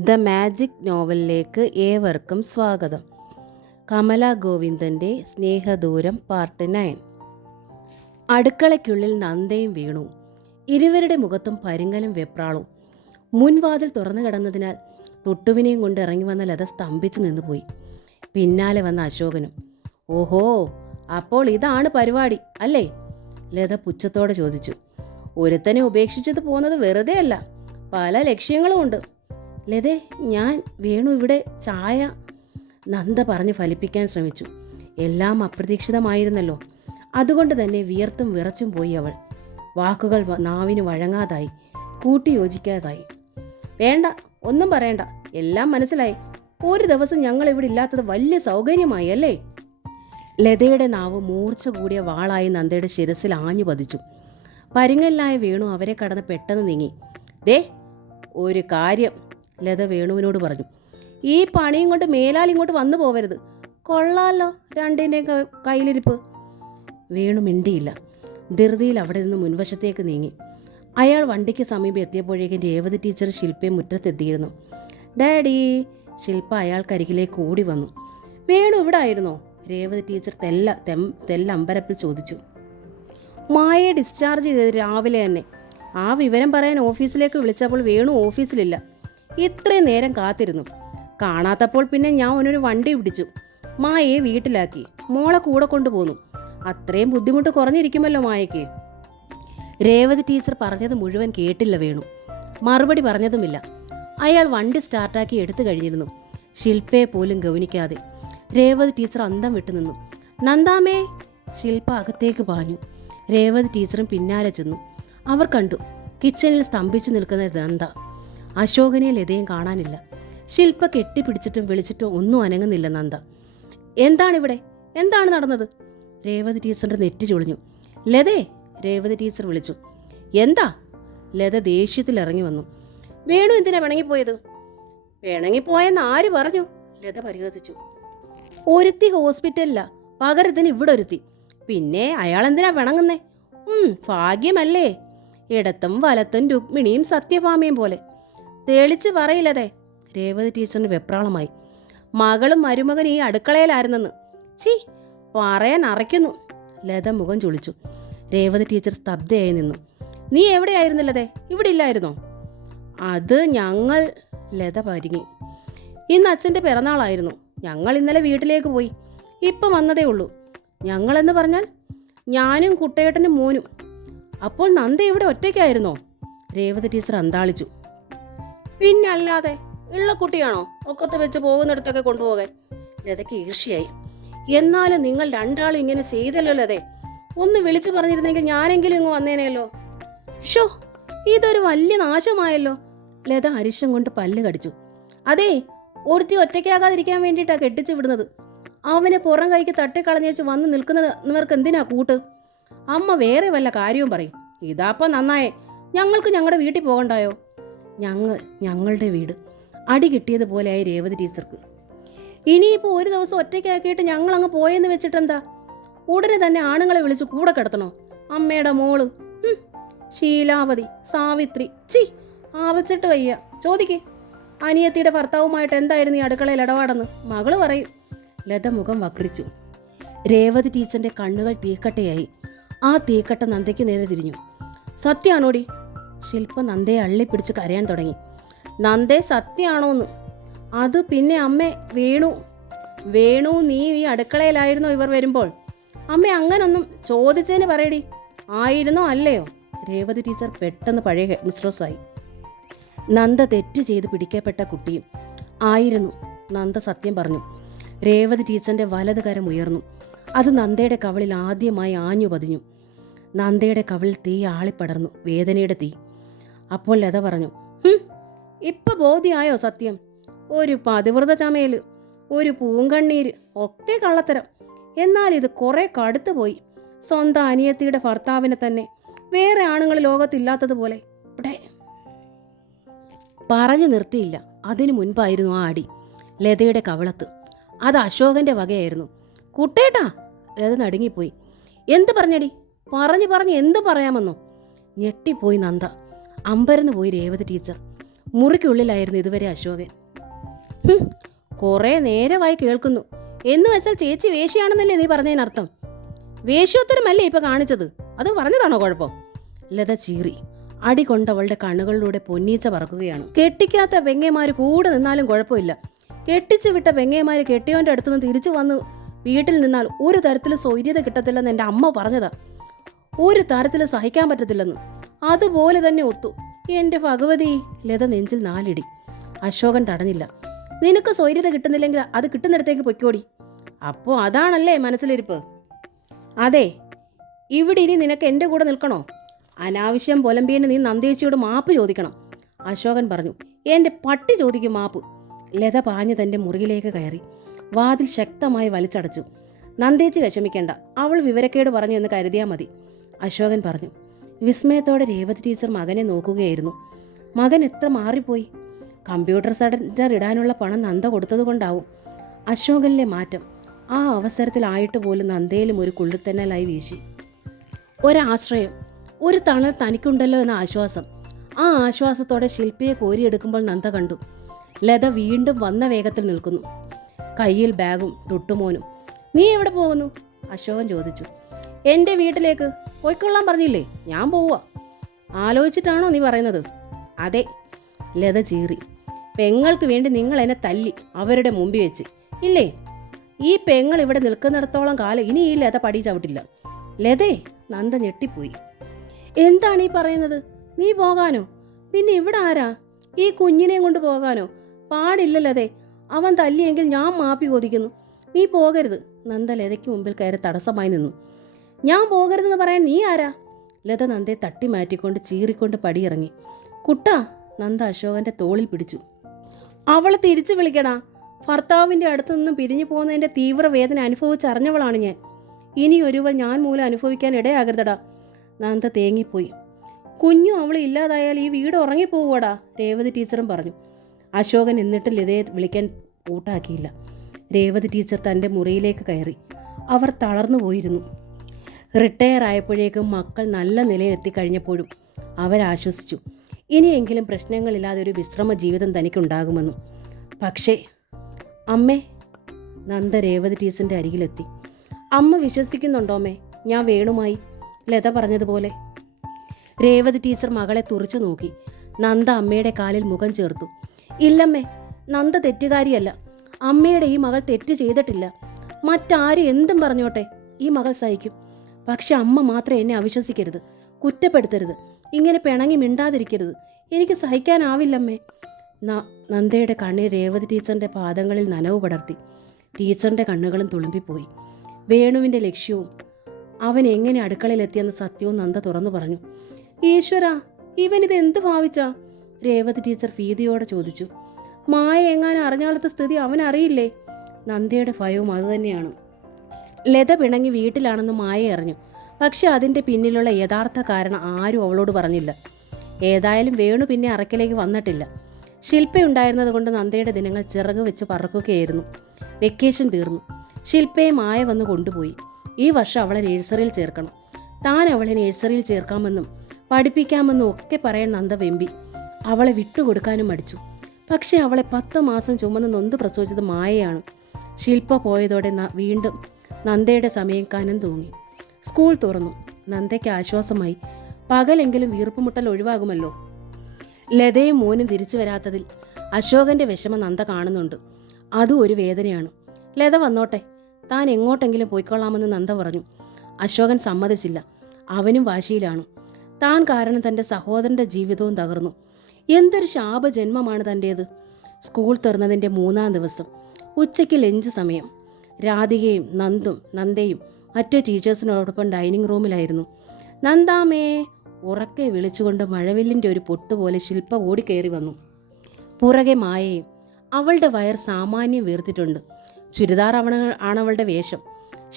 The magic നോവലിലേക്ക് ഏവർക്കും സ്വാഗതം. Kamala ഗോവിന്ദൻ്റെ Snehadooram part 9. അടുക്കളയ്ക്കുള്ളിൽ നന്ദയും വീണു. ഇരുവരുടെ മുഖത്തും പരിങ്ങലും വെപ്രാളും. മുൻവാതിൽ തുറന്നു കിടന്നതിനാൽ ടുട്ടുവിനെയും കൊണ്ട് ഇറങ്ങി വന്ന ലത സ്തംഭിച്ചു നിന്നുപോയി. പിന്നാലെ വന്ന അശോകനും. ഓഹോ, അപ്പോൾ ഇതാണ് പരിപാടി അല്ലേ? ലത പുച്ഛത്തോടെ ചോദിച്ചു. ഒരുത്തനെ ഉപേക്ഷിച്ചത് പോകുന്നത് വെറുതെ അല്ല, പല ലക്ഷ്യങ്ങളുമുണ്ട്. ലതേ, ഞാൻ വേണു ഇവിടെ ചായ. നന്ദ പറഞ്ഞ് ഫലിപ്പിക്കാൻ ശ്രമിച്ചു. എല്ലാം അപ്രതീക്ഷിതമായിരുന്നല്ലോ. അതുകൊണ്ട് തന്നെ വിയർത്തും വിറച്ചും പോയി അവൾ. വാക്കുകൾ നാവിന് വഴങ്ങാതായി, കൂട്ടി യോജിക്കാതായി. വേണ്ട, ഒന്നും പറയണ്ട, എല്ലാം മനസ്സിലായി. ഒരു ദിവസം ഞങ്ങൾ ഇവിടെ ഇല്ലാത്തത് വലിയ സൗകര്യമായി അല്ലേ? ലതയുടെ നാവ് മൂർച്ച കൂടിയ വാളായി നന്ദയുടെ ശിരസിൽ ആഞ്ഞു പതിച്ചു. പരിങ്ങലിലായ വേണു അവരെ കടന്ന് പെട്ടെന്ന് നീങ്ങി. ദേ, ഒരു കാര്യം, ലത വേണുവിനോട് പറഞ്ഞു. ഈ പണിയും കൊണ്ട് മേലാൽ ഇങ്ങോട്ട് വന്നു പോവരുത്. കൊള്ളാലോ രണ്ടിൻ്റെയും കയ്യിലിരിപ്പ്. വേണു മിണ്ടിയില്ല. ധൃതിയിൽ അവിടെ നിന്ന് മുൻവശത്തേക്ക് നീങ്ങി. അയാൾ വണ്ടിക്ക് സമീപം എത്തിയപ്പോഴേക്കും രേവതി ടീച്ചർ ശില്പയെ മുറ്റത്തെത്തിയിരുന്നു. ഡാഡി, ശില്പ അയാൾക്കരികിലേക്ക് ഓടി വന്നു. വേണു ഇവിടെ ആയിരുന്നോ? രേവതി ടീച്ചർ തെല്ലമ്പരപ്പിൽ ചോദിച്ചു. മായയെ ഡിസ്ചാർജ് ചെയ്തത് രാവിലെ തന്നെ. ആ വിവരം പറയാൻ ഓഫീസിലേക്ക് വിളിച്ചപ്പോൾ വേണു ഓഫീസിലില്ല. ഇത്രയും നേരം കാത്തിരുന്നു. കാണാത്തപ്പോൾ പിന്നെ ഞാൻ അവനൊരു വണ്ടി പിടിച്ചു മായയെ വീട്ടിലാക്കി. മോളെ കൂടെ കൊണ്ടുപോന്നു. അത്രയും ബുദ്ധിമുട്ട് കുറഞ്ഞിരിക്കുമല്ലോ മായയ്ക്ക്. രേവതി ടീച്ചർ പറഞ്ഞത് മുഴുവൻ കേട്ടില്ല വേണു. മറുപടി പറഞ്ഞതുമില്ല. അയാൾ വണ്ടി സ്റ്റാർട്ടാക്കി എടുത്തു കഴിഞ്ഞിരുന്നു, ശില്പയെ പോലും ഗൗനിക്കാതെ. രേവതി ടീച്ചർ അന്തം വിട്ടുനിന്നു. നന്ദാമേ! ശില്പ അകത്തേക്ക് പാഞ്ഞു. രേവതി ടീച്ചറും പിന്നാലെ ചെന്നു. അവർ കണ്ടു, കിച്ചണിൽ സ്തംഭിച്ചു നിൽക്കുന്ന നന്ദ. അശോകനെ ലതയും കാണാനില്ല. ശില്പ കെട്ടിപ്പിടിച്ചിട്ടും വിളിച്ചിട്ടും ഒന്നും അനങ്ങുന്നില്ല നന്ദ. എന്താണിവിടെ? എന്താണ് നടന്നത്? രേവതി ടീച്ചറിന്റെ നെറ്റി ചൊളിഞ്ഞു. ലതേ! രേവതി ടീച്ചർ വിളിച്ചു. എന്താ? ലത ദേഷ്യത്തിൽ ഇറങ്ങി വന്നു. വേണു എന്തിനാ പിണങ്ങിപ്പോയത്? പിണങ്ങിപ്പോയെന്ന് ആര് പറഞ്ഞു? ലത പരിഹസിച്ചു. ഒരുത്തി ഹോസ്പിറ്റലില്ല, പകരത്തിന് ഇവിടെ ഒരുത്തി. പിന്നെ അയാൾ എന്തിനാ പിണങ്ങുന്നേ? ഭാഗ്യമല്ലേ. ഇടത്തും വലത്തും രുക്മിണിയും സത്യഭാമയും പോലെ. തെളിച്ച് പറയില്ലതേ. രേവതി ടീച്ചറിന് വെപ്രാളമായി. മകളും മരുമകൻ ഈ അടുക്കളയിലായിരുന്നെന്ന്. ചീ, പറയാൻ അറയ്ക്കുന്നു. ലത മുഖം ചുളിച്ചു. രേവതി ടീച്ചർ സ്തബ്ധയായി നിന്നു. നീ എവിടെയായിരുന്നു ലതേ? ഇവിടെ ഇല്ലായിരുന്നോ? അത് ഞങ്ങൾ... ലത പരിങ്ങി. ഇന്ന് അച്ഛൻ്റെ പിറന്നാളായിരുന്നു. ഞങ്ങൾ ഇന്നലെ വീട്ടിലേക്ക് പോയി. ഇപ്പം വന്നതേ ഉള്ളൂ. ഞങ്ങളെന്ന് പറഞ്ഞാൽ ഞാനും കുട്ടേട്ടനും മോനും. അപ്പോൾ നന്ദ ഇവിടെ ഒറ്റയ്ക്കായിരുന്നോ? രേവതി ടീച്ചർ അന്താളിച്ചു. പിന്നല്ലാതെ, ഉള്ള കുട്ടിയാണോ ഒക്കത്ത് വെച്ച് പോകുന്നിടത്തൊക്കെ കൊണ്ടുപോകാൻ? ലതയ്ക്ക് ഈർഷ്യയായി. എന്നാലും നിങ്ങൾ രണ്ടാളും ഇങ്ങനെ ചെയ്തല്ലോ ലതേ. ഒന്ന് വിളിച്ചു പറഞ്ഞിരുന്നെങ്കിൽ ഞാനെങ്കിലും ഇങ്ങ് വന്നേനെയല്ലോ. ഷോ, ഇതൊരു വലിയ നാശമായല്ലോ. ലത അരിശം കൊണ്ട് പല്ല് കടിച്ചു. അതേ, ഒരുത്തി ഒറ്റയ്ക്കാകാതിരിക്കാൻ വേണ്ടിയിട്ടാ കെട്ടിച്ചു വിടുന്നത്. അവനെ പുറം കൈക്ക് തട്ടിക്കളഞ്ഞേച്ച് വന്ന് നിൽക്കുന്നവർക്ക് എന്തിനാ കൂട്ട്? അമ്മ വേറെ വല്ല കാര്യവും പറയും. ഇതാപ്പം നന്നായേ. ഞങ്ങൾക്ക് ഞങ്ങളുടെ വീട്ടിൽ പോകണ്ടായോ? ഞങ്ങളുടെ വീട്. അടി കിട്ടിയതുപോലെയായി രേവതി ടീച്ചർക്ക്. ഇനിയിപ്പോൾ ഒരു ദിവസം ഒറ്റയ്ക്കാക്കിയിട്ട് ഞങ്ങൾ അങ്ങ് പോയെന്ന് വെച്ചിട്ടെന്താ? ഉടനെ തന്നെ ആണുങ്ങളെ വിളിച്ച് കൂടെ കിടത്തണോ? അമ്മയുടെ മോള്, ശീലാവതി, സാവിത്രി, ചി, ആവച്ചിട്ട് വയ്യ. ചോദിക്കേ, അനിയത്തിയുടെ ഭർത്താവുമായിട്ട് എന്തായിരുന്നു ഈ അടുക്കളയിൽ ഇടപാടെന്ന് മകള് പറയും. ലത മുഖം വക്രിച്ചു. രേവതി ടീച്ചറിന്റെ കണ്ണുകൾ തീക്കട്ടയായി. ആ തീക്കട്ട നന്ദയ്ക്ക് നേരെ തിരിഞ്ഞു. സത്യാണോടി? ശില്പ നന്ദയെ അള്ളിപ്പിടിച്ച് കരയാൻ തുടങ്ങി. നന്ദേ, സത്യമാണോന്ന്? അത് പിന്നെ അമ്മേ. വേണു നീ ഈ അടുക്കളയിലായിരുന്നോ ഇവർ വരുമ്പോൾ? അമ്മ അങ്ങനൊന്നും ചോദിച്ചതിന് പറയടി. ആയിരുന്നോ അല്ലയോ? രേവതി ടീച്ചർ പെട്ടെന്ന് പഴയ ഹെഡ് മിസ്ട്രസ്സായി. നന്ദ തെറ്റ് ചെയ്ത് പിടിക്കപ്പെട്ട കുട്ടിയും ആയിരുന്നു. നന്ദ സത്യം പറഞ്ഞു. രേവതി ടീച്ചറിന്റെ വലത് കരം ഉയർന്നു. അത് നന്ദയുടെ കവളിൽ ആദ്യമായി ആഞ്ഞു പതിഞ്ഞു. നന്ദയുടെ കവളിൽ തീ ആളിപ്പടർന്നു, വേദനയുടെ തീ. അപ്പോൾ ലത പറഞ്ഞു. ഇപ്പൊ ബോധ്യമായോ സത്യം? ഒരു പതിവ്രത ചമയല്, ഒരു പൂങ്കണ്ണീര്, ഒക്കെ കള്ളത്തരം. എന്നാൽ ഇത് കുറെ കടുത്തു പോയി. സ്വന്തം അനിയത്തിയുടെ ഭർത്താവിനെ തന്നെ വേറെ ആണുങ്ങൾ ലോകത്തില്ലാത്തതുപോലെ ഇവിടെ. പറഞ്ഞു നിർത്തിയില്ല. അതിനു മുൻപായിരുന്നു ആ അടി ലതയുടെ കവളത്ത്. അത് അശോകന്റെ വകയായിരുന്നു. കുട്ടേട്ടാ! ലത നടുങ്ങിപ്പോയി. എന്ത് പറഞ്ഞടി? പറഞ്ഞ് എന്തും പറയാമെന്നോ? ഞെട്ടിപ്പോയി നന്ദ. അമ്പരന്ന് പോയി രേവതി ടീച്ചർ. മുറിക്കുള്ളിലായിരുന്നു ഇതുവരെ അശോകൻ. "ഹും, കുറേ നേരമായി കേൾക്കുന്നു. എന്ന് വെച്ചാൽ ചേച്ചി വേശ്യയാണെന്നല്ലേ നീ പറഞ്ഞതിനർത്ഥം? വേശ്യോത്തരമല്ലേ ഇപ്പൊ കാണിച്ചത്? അത് പറഞ്ഞതാണോ കുഴപ്പം?" ലത ചീറി. അടി കൊണ്ടവളുടെ കണ്ണുകളിലൂടെ പൊന്നീച്ച പറക്കുകയാണ്. "കെട്ടിക്കാത്ത പെങ്ങന്മാര് കൂടെ നിന്നാലും കുഴപ്പമില്ല. കെട്ടിച്ചു വിട്ട പെങ്ങന്മാര് കെട്ടിയോന്റെ അടുത്തുനിന്ന് തിരിച്ചു വന്ന് വീട്ടിൽ നിന്നാൽ ഒരു തരത്തിലും സ്വൈര്യത കിട്ടത്തില്ലെന്ന് എൻ്റെ അമ്മ പറഞ്ഞതാ. ഒരു തരത്തിലും സഹിക്കാൻ പറ്റത്തില്ലെന്ന്. അതുപോലെ തന്നെ ഒത്തു. എൻ്റെ ഭഗവതി." ലത നെഞ്ചിൽ നാലിടി. അശോകൻ തടഞ്ഞില്ല. "നിനക്ക് സ്വൈര്യത കിട്ടുന്നില്ലെങ്കിൽ അത് കിട്ടുന്നിടത്തേക്ക് പൊയ്ക്കോടി." "അപ്പോൾ അതാണല്ലേ മനസ്സിലിരിപ്പ്?" "അതെ. ഇവിടെ ഇനി നിനക്ക് എൻ്റെ കൂടെ നിൽക്കണോ? അനാവശ്യം പൊലമ്പിയന് നീ നന്ദേച്ചിയോട് മാപ്പ് ചോദിക്കണം." അശോകൻ പറഞ്ഞു. "എൻ്റെ പട്ടി ചോദിക്കും മാപ്പ്." ലത പാഞ്ഞു തൻ്റെ മുറിയിലേക്ക് കയറി വാതിൽ ശക്തമായി വലിച്ചടച്ചു. "നന്ദേച്ചി വിഷമിക്കേണ്ട. അവൾ വിവരക്കേട് പറഞ്ഞു എന്ന് കരുതിയാൽ മതി." അശോകൻ പറഞ്ഞു. വിസ്മയത്തോടെ രേവതി ടീച്ചർ മകനെ നോക്കുകയായിരുന്നു. മകൻ എത്ര മാറിപ്പോയി. കമ്പ്യൂട്ടർ സെന്റർ ഇടാനുള്ള പണം നന്ദ കൊടുത്തത് കൊണ്ടാവും അശോകനിലെ മാറ്റം. ആ അവസരത്തിലായിട്ട് പോലും നന്ദയിലും ഒരു കുള്ളിത്തന്നലായി വീശി. ഒരാശ്രയം, ഒരു തണൽ തനിക്കുണ്ടല്ലോ എന്ന ആശ്വാസം. ആ ആശ്വാസത്തോടെ ശില്പയെ കോരിയെടുക്കുമ്പോൾ നന്ദ കണ്ടു ലത വീണ്ടും വന്ന വേഗത്തിൽ നിൽക്കുന്നു. കയ്യിൽ ബാഗും ടുട്ടുമോനും. "നീ എവിടെ പോകുന്നു?" അശോകൻ ചോദിച്ചു. "എൻ്റെ വീട്ടിലേക്ക്. പോയിക്കൊള്ളാൻ പറഞ്ഞില്ലേ? ഞാൻ പോവുക." "ആലോചിച്ചിട്ടാണോ നീ പറയുന്നത്?" "അതെ." ലത ചീറി. "പെങ്ങൾക്ക് വേണ്ടി നിങ്ങൾ എന്നെ തല്ലി അവരുടെ മുമ്പിൽ വെച്ച് ഇല്ലേ? ഈ പെങ്ങൾ ഇവിടെ നിൽക്കുന്നിടത്തോളം കാലം ഇനി ഈ ലത പടി ചവിട്ടില്ല." "ലതേ!" നന്ദ ഞെട്ടിപ്പോയി. "എന്താണ് ഈ പറയുന്നത്? നീ പോകാനോ? പിന്നെ ഇവിടെ ആരാ? ഈ കുഞ്ഞിനെയും കൊണ്ട് പോകാനോ? പാടില്ല ലതേ. അവൻ തല്ലിയെങ്കിൽ ഞാൻ മാപ്പി ചോദിക്കുന്നു. നീ പോകരുത്." നന്ദ ലതയ്ക്ക് മുമ്പിൽ കയറി തടസ്സമായി നിന്നു. "ഞാൻ പോകരുതെന്ന് പറയാൻ നീ ആരാ?" ലത നന്ദയെ തട്ടി മാറ്റിക്കൊണ്ട് ചീറിക്കൊണ്ട് പടിയിറങ്ങി. "കുട്ടാ!" നന്ദ അശോകന്റെ തോളിൽ പിടിച്ചു. "അവളെ തിരിച്ചു വിളിക്കടാ. ഭർത്താവിൻ്റെ അടുത്തു നിന്നും പിരിഞ്ഞു പോകുന്നതിൻ്റെ തീവ്രവേദന അനുഭവിച്ചറിഞ്ഞവളാണ് ഞാൻ. ഇനി ഒരുവൾ ഞാൻ മൂലം അനുഭവിക്കാൻ ഇടയാകരുതടാ." നന്ദ തേങ്ങിപ്പോയി. "കുഞ്ഞു അവളെ ഇല്ലാതായാൽ ഈ വീട് ഉറങ്ങിപ്പോവാടാ," രേവതി ടീച്ചറും പറഞ്ഞു. അശോകൻ എന്നിട്ട് ലതയെ വിളിക്കാൻ കൂട്ടാക്കിയില്ല. രേവതി ടീച്ചർ തൻ്റെ മുറിയിലേക്ക് കയറി. അവർ തളർന്നു പോയിരുന്നു. റിട്ടയർ ആയപ്പോഴേക്കും മക്കൾ നല്ല നിലയിലെത്തിക്കഴിഞ്ഞപ്പോഴും അവരാശ്വസിച്ചു. ഇനിയെങ്കിലും പ്രശ്നങ്ങളില്ലാതെ ഒരു വിശ്രമ ജീവിതം തനിക്കുണ്ടാകുമെന്നും. പക്ഷേ അമ്മേ, നന്ദ രേവതി ടീച്ചറിൻ്റെ അരികിലെത്തി. "അമ്മ വിശ്വസിക്കുന്നുണ്ടോ അമ്മേ ഞാൻ വേണുമായി ലത പറഞ്ഞതുപോലെ?" രേവതി ടീച്ചർ മകളെ തുറച്ചു നോക്കി. നന്ദ അമ്മയുടെ കാലിൽ മുഖം ചേർത്തു. "ഇല്ലമ്മേ, നന്ദ തെറ്റുകാരിയല്ല. അമ്മയുടെ ഈ മകൾ തെറ്റ് ചെയ്തിട്ടില്ല. മറ്റാരും എന്തും പറഞ്ഞോട്ടെ, ഈ മകൾ സഹിക്കും. പക്ഷെ അമ്മ മാത്രം എന്നെ അവിശ്വസിക്കരുത്, കുറ്റപ്പെടുത്തരുത്, ഇങ്ങനെ പിണങ്ങി മിണ്ടാതിരിക്കരുത്. എനിക്ക് സഹിക്കാനാവില്ലമ്മേ." നന്ദയുടെ കണ്ണീർ രേവതി ടീച്ചറിൻ്റെ പാദങ്ങളിൽ നനവ് പടർത്തി. ടീച്ചറിൻ്റെ കണ്ണുകളും തുളുമ്പിപ്പോയി. വേണുവിൻ്റെ ലക്ഷ്യവും അവൻ എങ്ങനെ അടുക്കളയിലെത്തിയെന്ന സത്യവും നന്ദ തുറന്നു പറഞ്ഞു. "ഈശ്വരാ, ഇവനിത് എന്ത് ഭാവിച്ചാ?" രേവതി ടീച്ചർ ഭീതിയോടെ ചോദിച്ചു. "മായ എങ്ങാനും അറിഞ്ഞാലത്തെ സ്ഥിതി അവനറിയില്ലേ?" നന്ദയുടെ ഭയവും അതുതന്നെയാണ്. ലത പിണങ്ങി വീട്ടിലാണെന്ന് മായ അറിഞ്ഞു. പക്ഷെ അതിൻ്റെ പിന്നിലുള്ള യഥാർത്ഥ കാരണം ആരും അവളോട് പറഞ്ഞില്ല. ഏതായാലും വേണു പിന്നെ അറക്കലേക്ക് വന്നിട്ടില്ല. ശില്പയുണ്ടായിരുന്നത് കൊണ്ട് നന്ദയുടെ ദിനങ്ങൾ ചിറക് വെച്ച് പറക്കുകയായിരുന്നു. വെക്കേഷൻ തീർന്നു. ശില്പയെ മായ വന്ന് കൊണ്ടുപോയി. ഈ വർഷം അവളെ നേഴ്സറിയിൽ ചേർക്കണം. താൻ അവളെ നേഴ്സറിയിൽ ചേർക്കാമെന്നും പഠിപ്പിക്കാമെന്നും ഒക്കെ പറയാൻ നന്ദ വെമ്പി. അവളെ വിട്ടുകൊടുക്കാനും മടിച്ചു. പക്ഷെ അവളെ 10 മാസം ചുമന്ന് നൊന്ത് പ്രസവിച്ചത് മായയാണ്. ശില്പ പോയതോടെ വീണ്ടും നന്ദയുടെ സമയം കനം തൂങ്ങി. സ്കൂൾ തുറന്നു. നന്ദയ്ക്ക് ആശ്വാസമായി. പകലെങ്കിലും വീർപ്പുമുട്ടൽ ഒഴിവാകുമല്ലോ. ലതയും മോനും തിരിച്ചു വരാത്തതിൽ അശോകന്റെ വിഷമം നന്ദ കാണുന്നുണ്ട്. അതും ഒരു വേദനയാണ്. ലത വന്നോട്ടെ, താൻ എങ്ങോട്ടെങ്കിലും പോയിക്കൊള്ളാമെന്ന് നന്ദ പറഞ്ഞു. അശോകൻ സമ്മതിച്ചില്ല. അവനും വാശിയിലാണ്. താൻ കാരണം തൻ്റെ സഹോദരൻ്റെ ജീവിതവും തകർന്നു. എന്തൊരു ശാപജന്മമാണ് തൻ്റേത്. സ്കൂൾ തുറന്നതിൻ്റെ 3-ാം ദിവസം ഉച്ചയ്ക്ക് ലഞ്ച് സമയം. രാധികയും നന്ദയും മറ്റു ടീച്ചേഴ്സിനോടൊപ്പം ഡൈനിങ് റൂമിലായിരുന്നു. "നന്ദാമേ!" ഉറക്കെ വിളിച്ചുകൊണ്ട് മഴവില്ലിൻ്റെ ഒരു പൊട്ടുപോലെ ശില്പ ഓടിക്കയറി വന്നു. പുറകെ മായയും. അവളുടെ വയർ സാമാന്യം വീർത്തിട്ടുണ്ട്. ചുരിദാർ ആണവളുടെ വേഷം.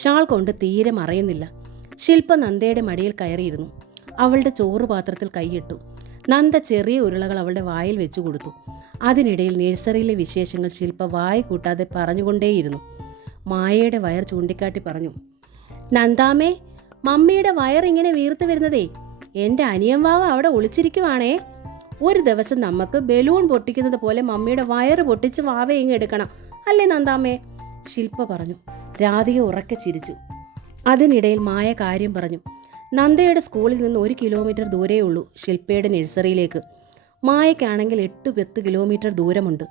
ഷാൾ കൊണ്ട് തീരെ മറയുന്നില്ല. ശില്പ നന്ദയുടെ മടിയിൽ കയറിയിരുന്നു. അവളുടെ ചോറ് പാത്രത്തിൽ കൈയിട്ടു. നന്ദ ചെറിയ ഉരുളകൾ അവളുടെ വായിൽ വെച്ചു കൊടുത്തു. അതിനിടയിൽ നഴ്സറിയിലെ വിശേഷങ്ങൾ ശില്പ വായി കൂട്ടാതെ പറഞ്ഞുകൊണ്ടേയിരുന്നു. മായയുടെ വയർ ചൂണ്ടിക്കാട്ടി പറഞ്ഞു. "നന്ദാമേ, മമ്മിയുടെ വയർ ഇങ്ങനെ വീർത്ത് വരുന്നതേ എൻ്റെ അനിയൻ വാവ അവിടെ ഒളിച്ചിരിക്കുവാണേ. ഒരു ദിവസം നമുക്ക് ബലൂൺ പൊട്ടിക്കുന്നത് പോലെ മമ്മിയുടെ വയറ് പൊട്ടിച്ച് വാവയെ ഇങ്ങ് എടുക്കണം, അല്ലേ നന്ദാമ്മേ? ശില്പ പറഞ്ഞു. രാധിക ഉറക്കെ ചിരിച്ചു. അതിനിടയിൽ മായ കാര്യം പറഞ്ഞു. നന്ദയുടെ സ്കൂളിൽ നിന്ന് 1 കിലോമീറ്റർ ദൂരേ ഉള്ളൂ ശില്പയുടെ നഴ്സറിയിലേക്ക്. മായയ്ക്കാണെങ്കിൽ 8-10 കിലോമീറ്റർ ദൂരമുണ്ട്.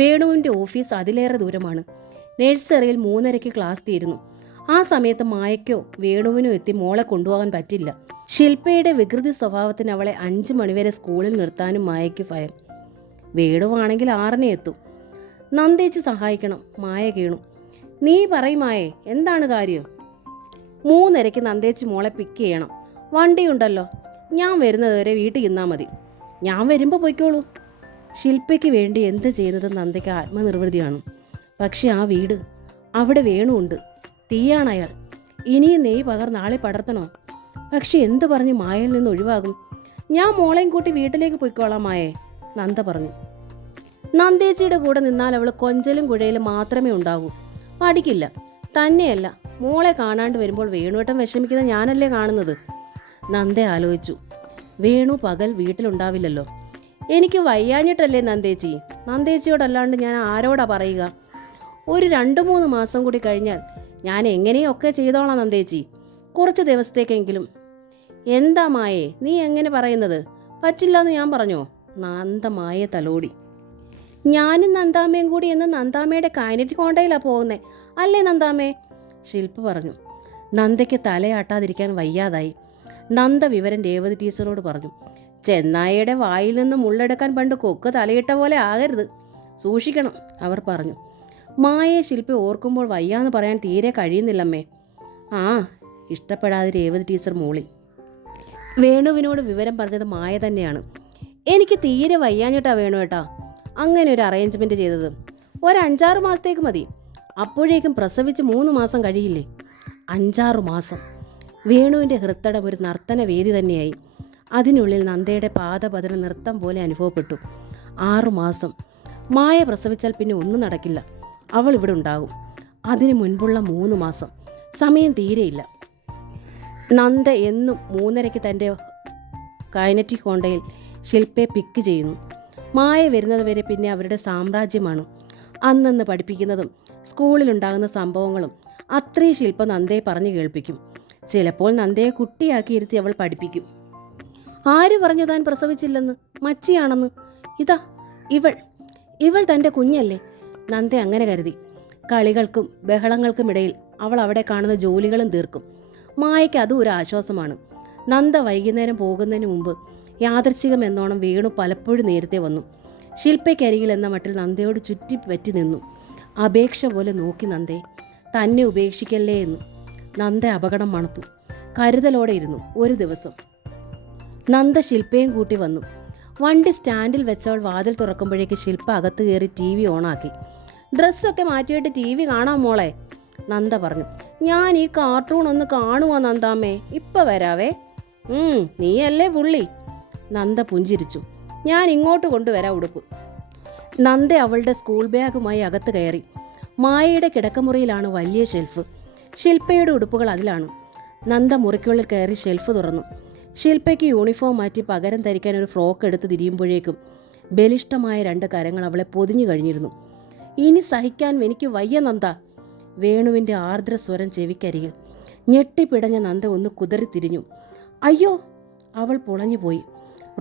വേണുവിൻ്റെ ഓഫീസ് അതിലേറെ ദൂരമാണ്. നഴ്സറിയിൽ 3:30 ക്ലാസ് തീരുന്നു. ആ സമയത്ത് മായയ്ക്കോ വേണുവിനോ എത്തി മോളെ കൊണ്ടുപോകാൻ പറ്റില്ല. ശില്പയുടെ വികൃതി സ്വഭാവത്തിന് അവളെ 5 മണിവരെ സ്കൂളിൽ നിർത്താനും മായയ്ക്ക് ഭയം. വേണുവാണെങ്കിൽ 6-ന് എത്തും. നന്ദേച്ച് സഹായിക്കണം. മായ കേണു. നീ പറയുമായേ, എന്താണ് കാര്യം? 3:30 നന്ദേച്ച് മോളെ പിക്ക് ചെയ്യണം. വണ്ടിയുണ്ടല്ലോ, ഞാൻ വരുന്നത് വരെ വീട്ടിൽ നിന്നാൽ മതി. ഞാൻ വരുമ്പോൾ പൊയ്ക്കോളൂ. ശില്പയ്ക്ക് വേണ്ടി എന്ത് ചെയ്യുന്നത് നന്ദയ്ക്ക് ആത്മനിർവൃതിയാണ്. പക്ഷെ ആ വീട്, അവിടെ വേണുണ്ട്. തീയാണ് അയാൾ. ഇനിയും നെയ് നാളെ പടർത്തണോ? പക്ഷെ എന്ത് പറഞ്ഞ് മായയിൽ നിന്ന് ഒഴിവാകും? ഞാൻ മോളെയും കൂട്ടി വീട്ടിലേക്ക് പൊയ്ക്കോളാം മായേ, നന്ദ പറഞ്ഞു. നന്ദേച്ചിയുടെ കൂടെ നിന്നാൽ അവൾ കൊഞ്ചലും കുഴയിലും മാത്രമേ ഉണ്ടാകൂ. പഠിക്കില്ല. തന്നെയല്ല, മോളെ കാണാണ്ട് വരുമ്പോൾ വേണുവേട്ടൻ വിഷമിക്കുന്ന ഞാനല്ലേ കാണുന്നത്. നന്ദ ആലോചിച്ചു. വേണു പകൽ വീട്ടിലുണ്ടാവില്ലല്ലോ. എനിക്ക് വയ്യാഞ്ഞിട്ടല്ലേ നന്ദേച്ചി? നന്ദേച്ചിയോടല്ലാണ്ട് ഞാൻ ആരോടാ പറയുക? ഒരു 2-3 മാസം കൂടി കഴിഞ്ഞാൽ ഞാൻ എങ്ങനെയൊക്കെ ചെയ്തോളാം നന്ദേച്ചി, കുറച്ച് ദിവസത്തേക്കെങ്കിലും. എന്താ മായേ നീ എങ്ങനെ പറയുന്നത്? പറ്റില്ലെന്ന് ഞാൻ പറഞ്ഞോ? നന്ദ മായെ തലോടി. ഞാനും നന്ദാമ്മയും കൂടി എന്ന് നന്ദാമ്മയുടെ കൈനറ്റ് കോണ്ടയിലാണ് പോകുന്നേ, അല്ലേ നന്ദാമ്മേ? ശില്പ പറഞ്ഞു. നന്ദയ്ക്ക് തലയാട്ടാതിരിക്കാൻ വയ്യാതായി. നന്ദ വിവരം രേവതി ടീച്ചറോട് പറഞ്ഞു. ചെന്നായയുടെ വായിൽ നിന്ന് മുള്ളെടുക്കാൻ പണ്ട് കൊക്ക് തലയിട്ട പോലെ ആകരുത്, സൂക്ഷിക്കണം, അവർ പറഞ്ഞു. മായയെ ശില്പ ഓർക്കുമ്പോൾ വയ്യാന്ന് പറയാൻ തീരെ കഴിയുന്നില്ലമ്മേ. ആ, ഇഷ്ടപ്പെടാതെ രേവതി ടീച്ചർ മൂളി. വേണുവിനോട് വിവരം പറഞ്ഞത് മായ തന്നെയാണ്. എനിക്ക് തീരെ വയ്യാഞ്ഞിട്ടാ വേണുവേട്ടാ അങ്ങനെ ഒരു അറേഞ്ച്മെൻറ്റ് ചെയ്തത്. 5-6 മാസത്തേക്ക് മതി. അപ്പോഴേക്കും പ്രസവിച്ച് 3 മാസം കഴിയില്ലേ? 5-6 മാസം. വേണുവിൻ്റെ ഹൃത്തടം ഒരു നർത്തന വേദി തന്നെയായി. അതിനുള്ളിൽ നന്ദയുടെ പാദപതന നൃത്തം പോലെ അനുഭവപ്പെട്ടു. 6 മാസം. മായ പ്രസവിച്ചാൽ പിന്നെ ഒന്നും നടക്കില്ല. അവൾ ഇവിടെ ഉണ്ടാകും. അതിനു മുൻപുള്ള 3 മാസം സമയം തീരെയില്ല. നന്ദ എന്നും 3:30 തൻ്റെ കൈനറ്റിക് ഹോണ്ടയിൽ ശില്പയെ പിക്ക് ചെയ്യുന്നു. മായ വരുന്നത് വരെ പിന്നെ അവരുടെ സാമ്രാജ്യമാണ്. അന്നന്ന് പഠിപ്പിക്കുന്നതും സ്കൂളിലുണ്ടാകുന്ന സംഭവങ്ങളും അത്രയും ശില്പ നന്ദയെ പറഞ്ഞു കേൾപ്പിക്കും. ചിലപ്പോൾ നന്ദയെ കുട്ടിയാക്കിയിരുത്തി അവൾ പഠിപ്പിക്കും. ആര് പറഞ്ഞു താൻ പ്രസവിച്ചില്ലെന്ന്? മച്ചിയാണെന്ന്. ഇതാ ഇവൾ തൻ്റെ കുഞ്ഞല്ലേ? നന്ദ അങ്ങനെ കരുതി. കളികൾക്കും ബഹളങ്ങൾക്കുമിടയിൽ അവൾ അവിടെ കാണുന്ന ജോലികളും തീർക്കും. മായയ്ക്ക് അതും ഒരു ആശ്വാസമാണ്. നന്ദ വൈകുന്നേരം പോകുന്നതിന് മുമ്പ് യാദൃച്ഛികം എന്നോണം വേണു പലപ്പോഴും നേരത്തെ വന്നു. ശില്പയ്ക്കരികിൽ എന്ന മട്ടിൽ നന്ദയോട് ചുറ്റി പറ്റി നിന്നു. അപേക്ഷ പോലെ നോക്കി നന്ദയെ. തന്നെ ഉപേക്ഷിക്കല്ലേ എന്ന്. നന്ദ അപകടം മണത്തു. കരുതലോടെ ഇരുന്നു. ഒരു ദിവസം നന്ദ ശില്പയും കൂട്ടി വന്നു. വണ്ടി സ്റ്റാൻഡിൽ വെച്ചവൾ വാതിൽ തുറക്കുമ്പോഴേക്ക് ശില്പ അകത്ത് കയറി TV ഓണാക്കി. ഡ്രസ്സൊക്കെ മാറ്റിയിട്ട് TV കാണാം മോളെ, നന്ദ പറഞ്ഞു. ഞാൻ ഈ കാർട്ടൂൺ ഒന്ന് കാണുവാ നന്ദാമ്മേ, ഇപ്പം വരാവേ. നീയല്ലേ പുള്ളി. നന്ദ പുഞ്ചിരിച്ചു. ഞാൻ ഇങ്ങോട്ട് കൊണ്ടുവരാം ഉടുപ്പ്. നന്ദ അവളുടെ സ്കൂൾ ബാഗുമായി അകത്ത് കയറി. മായയുടെ കിടക്കമുറിയിലാണ് വലിയ ഷെൽഫ്. ശില്പയുടെ ഉടുപ്പുകൾ അതിലാണ്. നന്ദ മുറിക്കുള്ളിൽ കയറി ഷെൽഫ് തുറന്നു. ശില്പയ്ക്ക് യൂണിഫോം മാറ്റി പകരം ധരിക്കാൻ ഒരു ഫ്രോക്ക് എടുത്ത് തിരിയുമ്പോഴേക്കും ബലിഷ്ഠമായ 2 കരങ്ങൾ അവളെ പൊതിഞ്ഞു കഴിഞ്ഞിരുന്നു. ഇനി സഹിക്കാൻ എനിക്ക് വയ്യ നന്ദ. വേണുവിൻ്റെ ആർദ്ര സ്വരം ചെവിക്കരികിൽ. ഞെട്ടിപ്പിടഞ്ഞ നന്ദ ഒന്ന് കുതറിത്തിരിഞ്ഞു. അയ്യോ, അവൾ പുളഞ്ഞുപോയി.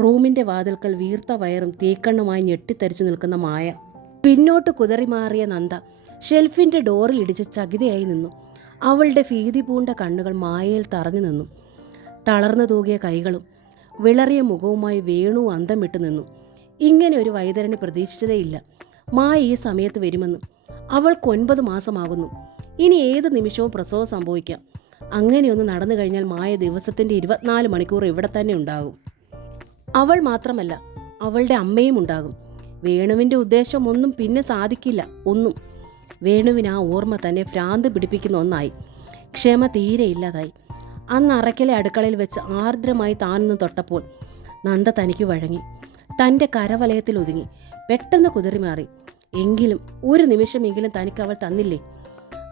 റൂമിൻ്റെ വാതിൽക്കൽ വീർത്ത വയറും തീക്കണ്ണുമായി ഞെട്ടിത്തരിച്ചു നിൽക്കുന്ന മായ. പിന്നോട്ട് കുതറി മാറിയ നന്ദ ഷെൽഫിൻ്റെ ഡോറിൽ ഇടിച്ച് ചകിതയായി നിന്നു. അവളുടെ ഭീതി പൂണ്ട കണ്ണുകൾ മായയിൽ തറഞ്ഞു നിന്നു. തളർന്നു തൂകിയ കൈകളും വിളറിയ മുഖവുമായി വേണു അന്തം വിട്ടു നിന്നു. ഇങ്ങനെ ഒരു വൈതരണി പ്രതീക്ഷിച്ചതേയില്ല. മായ ഈ സമയത്ത് വരുമെന്ന്. അവൾക്ക് 9 മാസമാകുന്നു. ഇനി ഏത് നിമിഷവും പ്രസവം സംഭവിക്കാം. അങ്ങനെയൊന്ന് നടന്നു കഴിഞ്ഞാൽ മായ ദിവസത്തിൻ്റെ 24 മണിക്കൂർ ഇവിടെ തന്നെ ഉണ്ടാകും. അവൾ മാത്രമല്ല, അവളുടെ അമ്മയും ഉണ്ടാകും. വേണുവിൻ്റെ ഉദ്ദേശം ഒന്നും പിന്നെ സാധിക്കില്ല. ഒന്നും. വേണുവിന് ആ ഓർമ്മ തന്നെ ഭ്രാന്ത് പിടിപ്പിക്കുന്ന ഒന്നായി. ക്ഷമ തീരെ ഇല്ലാതായി. അന്ന് അറയ്ക്കലെ അടുക്കളയിൽ വെച്ച് ആർദ്രമായി താനൊന്ന് തൊട്ടപ്പോൾ നന്ദ തനിക്ക് വഴങ്ങി. തൻ്റെ കരവലയത്തിൽ ഒതുങ്ങി. പെട്ടെന്ന് കുതിറിമാറി. എങ്കിലും ഒരു നിമിഷമെങ്കിലും തനിക്ക് അവൾ തന്നില്ലേ?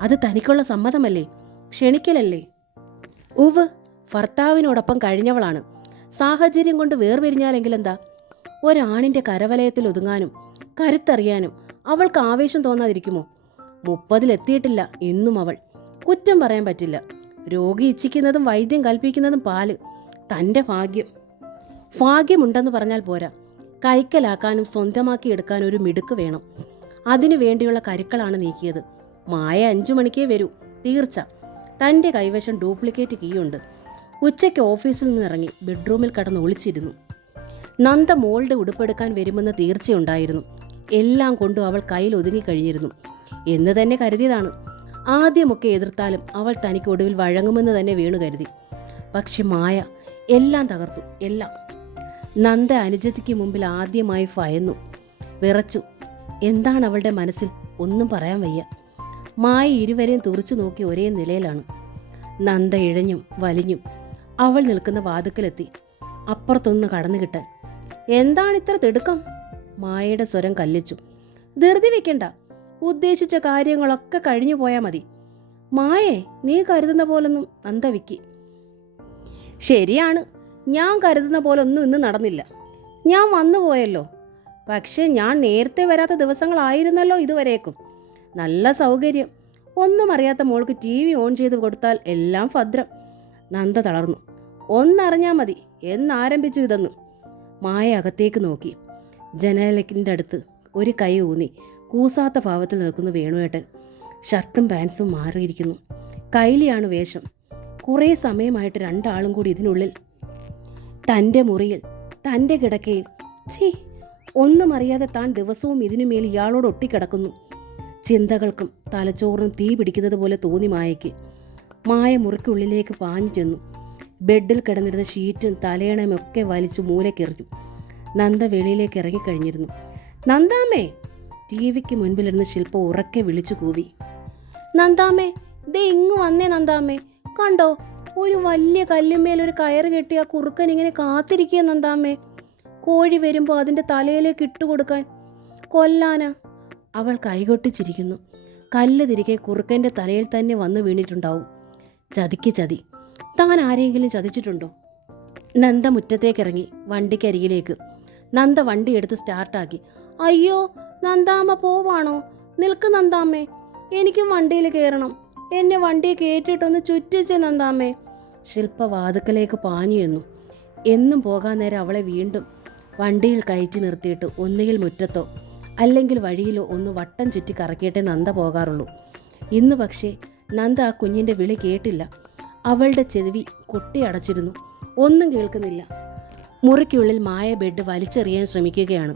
അത് തനിക്കുള്ള സമ്മതമല്ലേ? ക്ഷണിക്കലല്ലേ? ഭർത്താവിനോടൊപ്പം കഴിഞ്ഞവളാണ്. സാഹചര്യം കൊണ്ട് വേർപിരിഞ്ഞാലെങ്കിലെന്താ? ഒരാണിൻ്റെ കരവലയത്തിൽ ഒതുങ്ങാനും കരുത്തറിയാനും അവൾക്ക് ആവേശം തോന്നാതിരിക്കുമോ? 30 ഇന്നും അവൾ. കുറ്റം പറയാൻ പറ്റില്ല. രോഗി ഇച്ഛിക്കുന്നതും വൈദ്യം കൽപ്പിക്കുന്നതും പാല്. തൻ്റെ ഭാഗ്യമുണ്ടെന്ന് പറഞ്ഞാൽ പോരാ, കൈക്കലാക്കാനും സ്വന്തമാക്കി എടുക്കാനും ഒരു മിടുക്ക് വേണം. അതിനു വേണ്ടിയുള്ള കരുക്കളാണ് നീക്കിയത്. മായ 5 മണിക്കേ വരൂ, തീർച്ച. തൻ്റെ കൈവശം ഡ്യൂപ്ലിക്കേറ്റ് കീയുണ്ട്. ഉച്ചയ്ക്ക് ഓഫീസിൽ നിന്നിറങ്ങി ബെഡ്റൂമിൽ കടന്ന് ഒളിച്ചിരുന്നു. നന്ദ മോളുടെ ഉടുപ്പെടുക്കാൻ വരുമെന്ന് തീർച്ചയുണ്ടായിരുന്നു. എല്ലാം കൊണ്ടും അവൾ കയ്യിൽ ഒതുങ്ങിക്കഴിഞ്ഞിരുന്നു എന്ന് തന്നെ കരുതിയതാണ്. ആദ്യമൊക്കെ എതിർത്താലും അവൾ തനിക്ക് ഒടുവിൽ വഴങ്ങുമെന്ന് തന്നെ വേണു കരുതി. പക്ഷെ മായ എല്ലാം തകർത്തു, എല്ലാം. നന്ദ അനുജത്തിക്ക് മുമ്പിൽ ആദ്യമായി ഭയന്നു, വിറച്ചു. എന്താണ് അവളുടെ മനസ്സിൽ? ഒന്നും പറയാൻ വയ്യ. മായ ഇരുവരെയും തുറച്ചു നോക്കി ഒരേ നിലയിലാണ്. നന്ദ ഇഴഞ്ഞും വലിഞ്ഞും അവൾ നിൽക്കുന്ന വാതുക്കലെത്തി. അപ്പുറത്തൊന്ന് കടന്നു കിട്ടാൻ. എന്താണിത്ര തിടുക്കം? മായയുടെ സ്വരം കല്ലിച്ചു. ധൃതി വെക്കണ്ട, ഉദ്ദേശിച്ച കാര്യങ്ങളൊക്കെ കഴിഞ്ഞു പോയാൽ മതി. മായേ, നീ കരുതുന്ന പോലൊന്നും നന്ദ വിക്കി. ശരിയാണ്, ഞാൻ കരുതുന്ന പോലൊന്നും ഇന്ന് നടന്നില്ല. ഞാൻ വന്നുപോയല്ലോ. പക്ഷെ ഞാൻ നേരത്തെ വരാത്ത ദിവസങ്ങളായിരുന്നല്ലോ ഇതുവരേക്കും. നല്ല സൗകര്യം. ഒന്നും അറിയാത്ത മോൾക്ക് TV ഓൺ ചെയ്ത് കൊടുത്താൽ എല്ലാം ഭദ്രം. നന്ദ തളർന്നു. ഒന്നറിഞ്ഞാൽ മതി എന്നാരംഭിച്ചു ഇതെന്ന്. മായ അകത്തേക്ക് നോക്കി. ജനലിൻ്റെ അടുത്ത് ഒരു കൈ ഊന്നി കൂസാത്ത ഭാവത്തിൽ നിൽക്കുന്നു വേണുവേട്ടൻ. ഷർട്ടും പാൻസും മാറിയിരിക്കുന്നു. കൈലിയാണ് വേഷം. കുറേ സമയമായിട്ട് രണ്ടാളും കൂടി ഇതിനുള്ളിൽ. തൻ്റെ മുറിയിൽ, തൻ്റെ കിടക്കയിൽ. ഒന്നും അറിയാതെ താൻ ദിവസവും ഇതിനുമേൽ ഇയാളോട് ഒട്ടിക്കിടക്കുന്നു. ചിന്തകൾക്കും തലച്ചോറിനും തീ പിടിക്കുന്നത് പോലെ തോന്നി മായയ്ക്ക്. മായ മുറിക്കുള്ളിലേക്ക് പാഞ്ഞു ചെന്നു. ബെഡിൽ കിടന്നിരുന്ന ഷീറ്റും തലയണയും ഒക്കെ വലിച്ചു മൂലക്കെറിഞ്ഞു. നന്ദ വെളിയിലേക്ക് ഇറങ്ങിക്കഴിഞ്ഞിരുന്നു. നന്ദാമ്മേ! TVക്ക് മുൻപിലിരുന്ന് ശില്പ ഉറക്കെ വിളിച്ചു കൂവി. നന്ദാമ്മേ, ദേ ഇങ്ങു വന്നേ നന്ദാമ്മേ. കണ്ടോ, ഒരു വലിയ കല്ലുമേൽ ഒരു കയറ് കെട്ടി ആ കുറുക്കൻ ഇങ്ങനെ കാത്തിരിക്കുക നന്ദാമ്മേ. കോഴി വരുമ്പോൾ അതിൻ്റെ തലയിലേക്ക് ഇട്ടുകൊടുക്കാൻ. കൊല്ലാനാ. അവൾ കൈകൊട്ടിച്ചിരിക്കുന്നു. കല്ല് തിരികെ കുറുക്കൻ്റെ തലയിൽ തന്നെ വന്നു വീണിട്ടുണ്ടാവും. ചതിക്ക് ചതി. താൻ ആരെങ്കിലും ചതിച്ചിട്ടുണ്ടോ? നന്ദ മുറ്റത്തേക്കിറങ്ങി വണ്ടിക്കരികിലേക്ക്. നന്ദ വണ്ടി എടുത്ത് സ്റ്റാർട്ടാക്കി. അയ്യോ, നന്ദാമ്മ പോവാണോ? നിൽക്ക് നന്ദാമ്മേ, എനിക്കും വണ്ടിയിൽ കയറണം. എന്നെ വണ്ടിയെ കയറ്റിയിട്ടൊന്ന് ചുറ്റിച്ചേ നന്ദാമ്മേ. ശില്പ വാതുക്കലേക്ക് പാഞ്ഞു എന്നു. എന്നും പോകാൻ നേരം അവളെ വീണ്ടും വണ്ടിയിൽ കയറ്റി നിർത്തിയിട്ട് ഒന്നുകിൽ മുറ്റത്തോ അല്ലെങ്കിൽ വഴിയിലോ ഒന്ന് വട്ടം ചുറ്റി കറക്കിയിട്ടേ നന്ദ പോകാറുള്ളൂ. ഇന്ന് പക്ഷേ നന്ദ ആ കുഞ്ഞിൻ്റെ വിളി കേട്ടില്ല. അവളുടെ ചെവി കൊട്ടിയടച്ചിരുന്നു. ഒന്നും കേൾക്കുന്നില്ല. മുറിക്കുള്ളിൽ മായ ബെഡ് വലിച്ചെറിയാൻ ശ്രമിക്കുകയാണ്.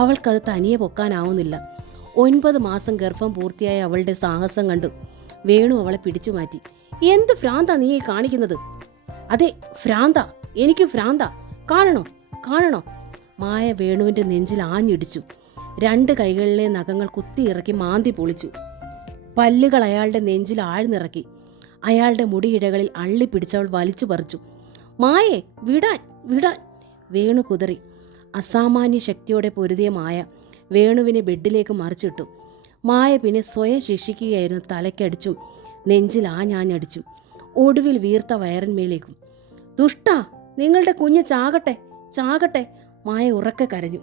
അവൾക്കത് തനിയെ പൊക്കാനാവുന്നില്ല. 9 മാസം ഗർഭം പൂർത്തിയായ അവളുടെ സാഹസം കണ്ടു വേണു അവളെ പിടിച്ചു മാറ്റി. എന്ത് ഭ്രാന്താ നീ കാണിക്കുന്നത്? അതെ, ഭ്രാന്താ, എനിക്ക് ഭ്രാന്താ. കാണണോ കാണണോ? മായ വേണുവിൻ്റെ നെഞ്ചിൽ ആഞ്ഞിടിച്ചു. 2 കൈകളിലെ നഖങ്ങൾ കുത്തിയിറക്കി മാന്തി പൊളിച്ചു. പല്ലുകൾ അയാളുടെ നെഞ്ചിൽ ആഴ്ന്നിറക്കി. അയാളുടെ മുടിയിഴകളിൽ അള്ളിപ്പിടിച്ചവൾ വലിച്ചു പറിച്ചു. മായേ, വിടാൻ വിടാൻ! വേണു കുതറി. അസാമാന്യ ശക്തിയോടെ പൊരുതിയ മായ വേണുവിനെ ബെഡിലേക്ക് മറിച്ചിട്ടു. മായ പിന്നെ സ്വയം ശിക്ഷിക്കുകയായിരുന്നു. തലയ്ക്കടിച്ചും നെഞ്ചിൽ ആഞ്ഞാഞ്ഞടിച്ചും ഒടുവിൽ വീർത്ത വയറിന്മേലേക്കും. ദുഷ്ടാ, നിങ്ങളുടെ കുഞ്ഞ് ചാകട്ടെ ചാകട്ടെ! മായ ഉറക്കെ കരഞ്ഞു.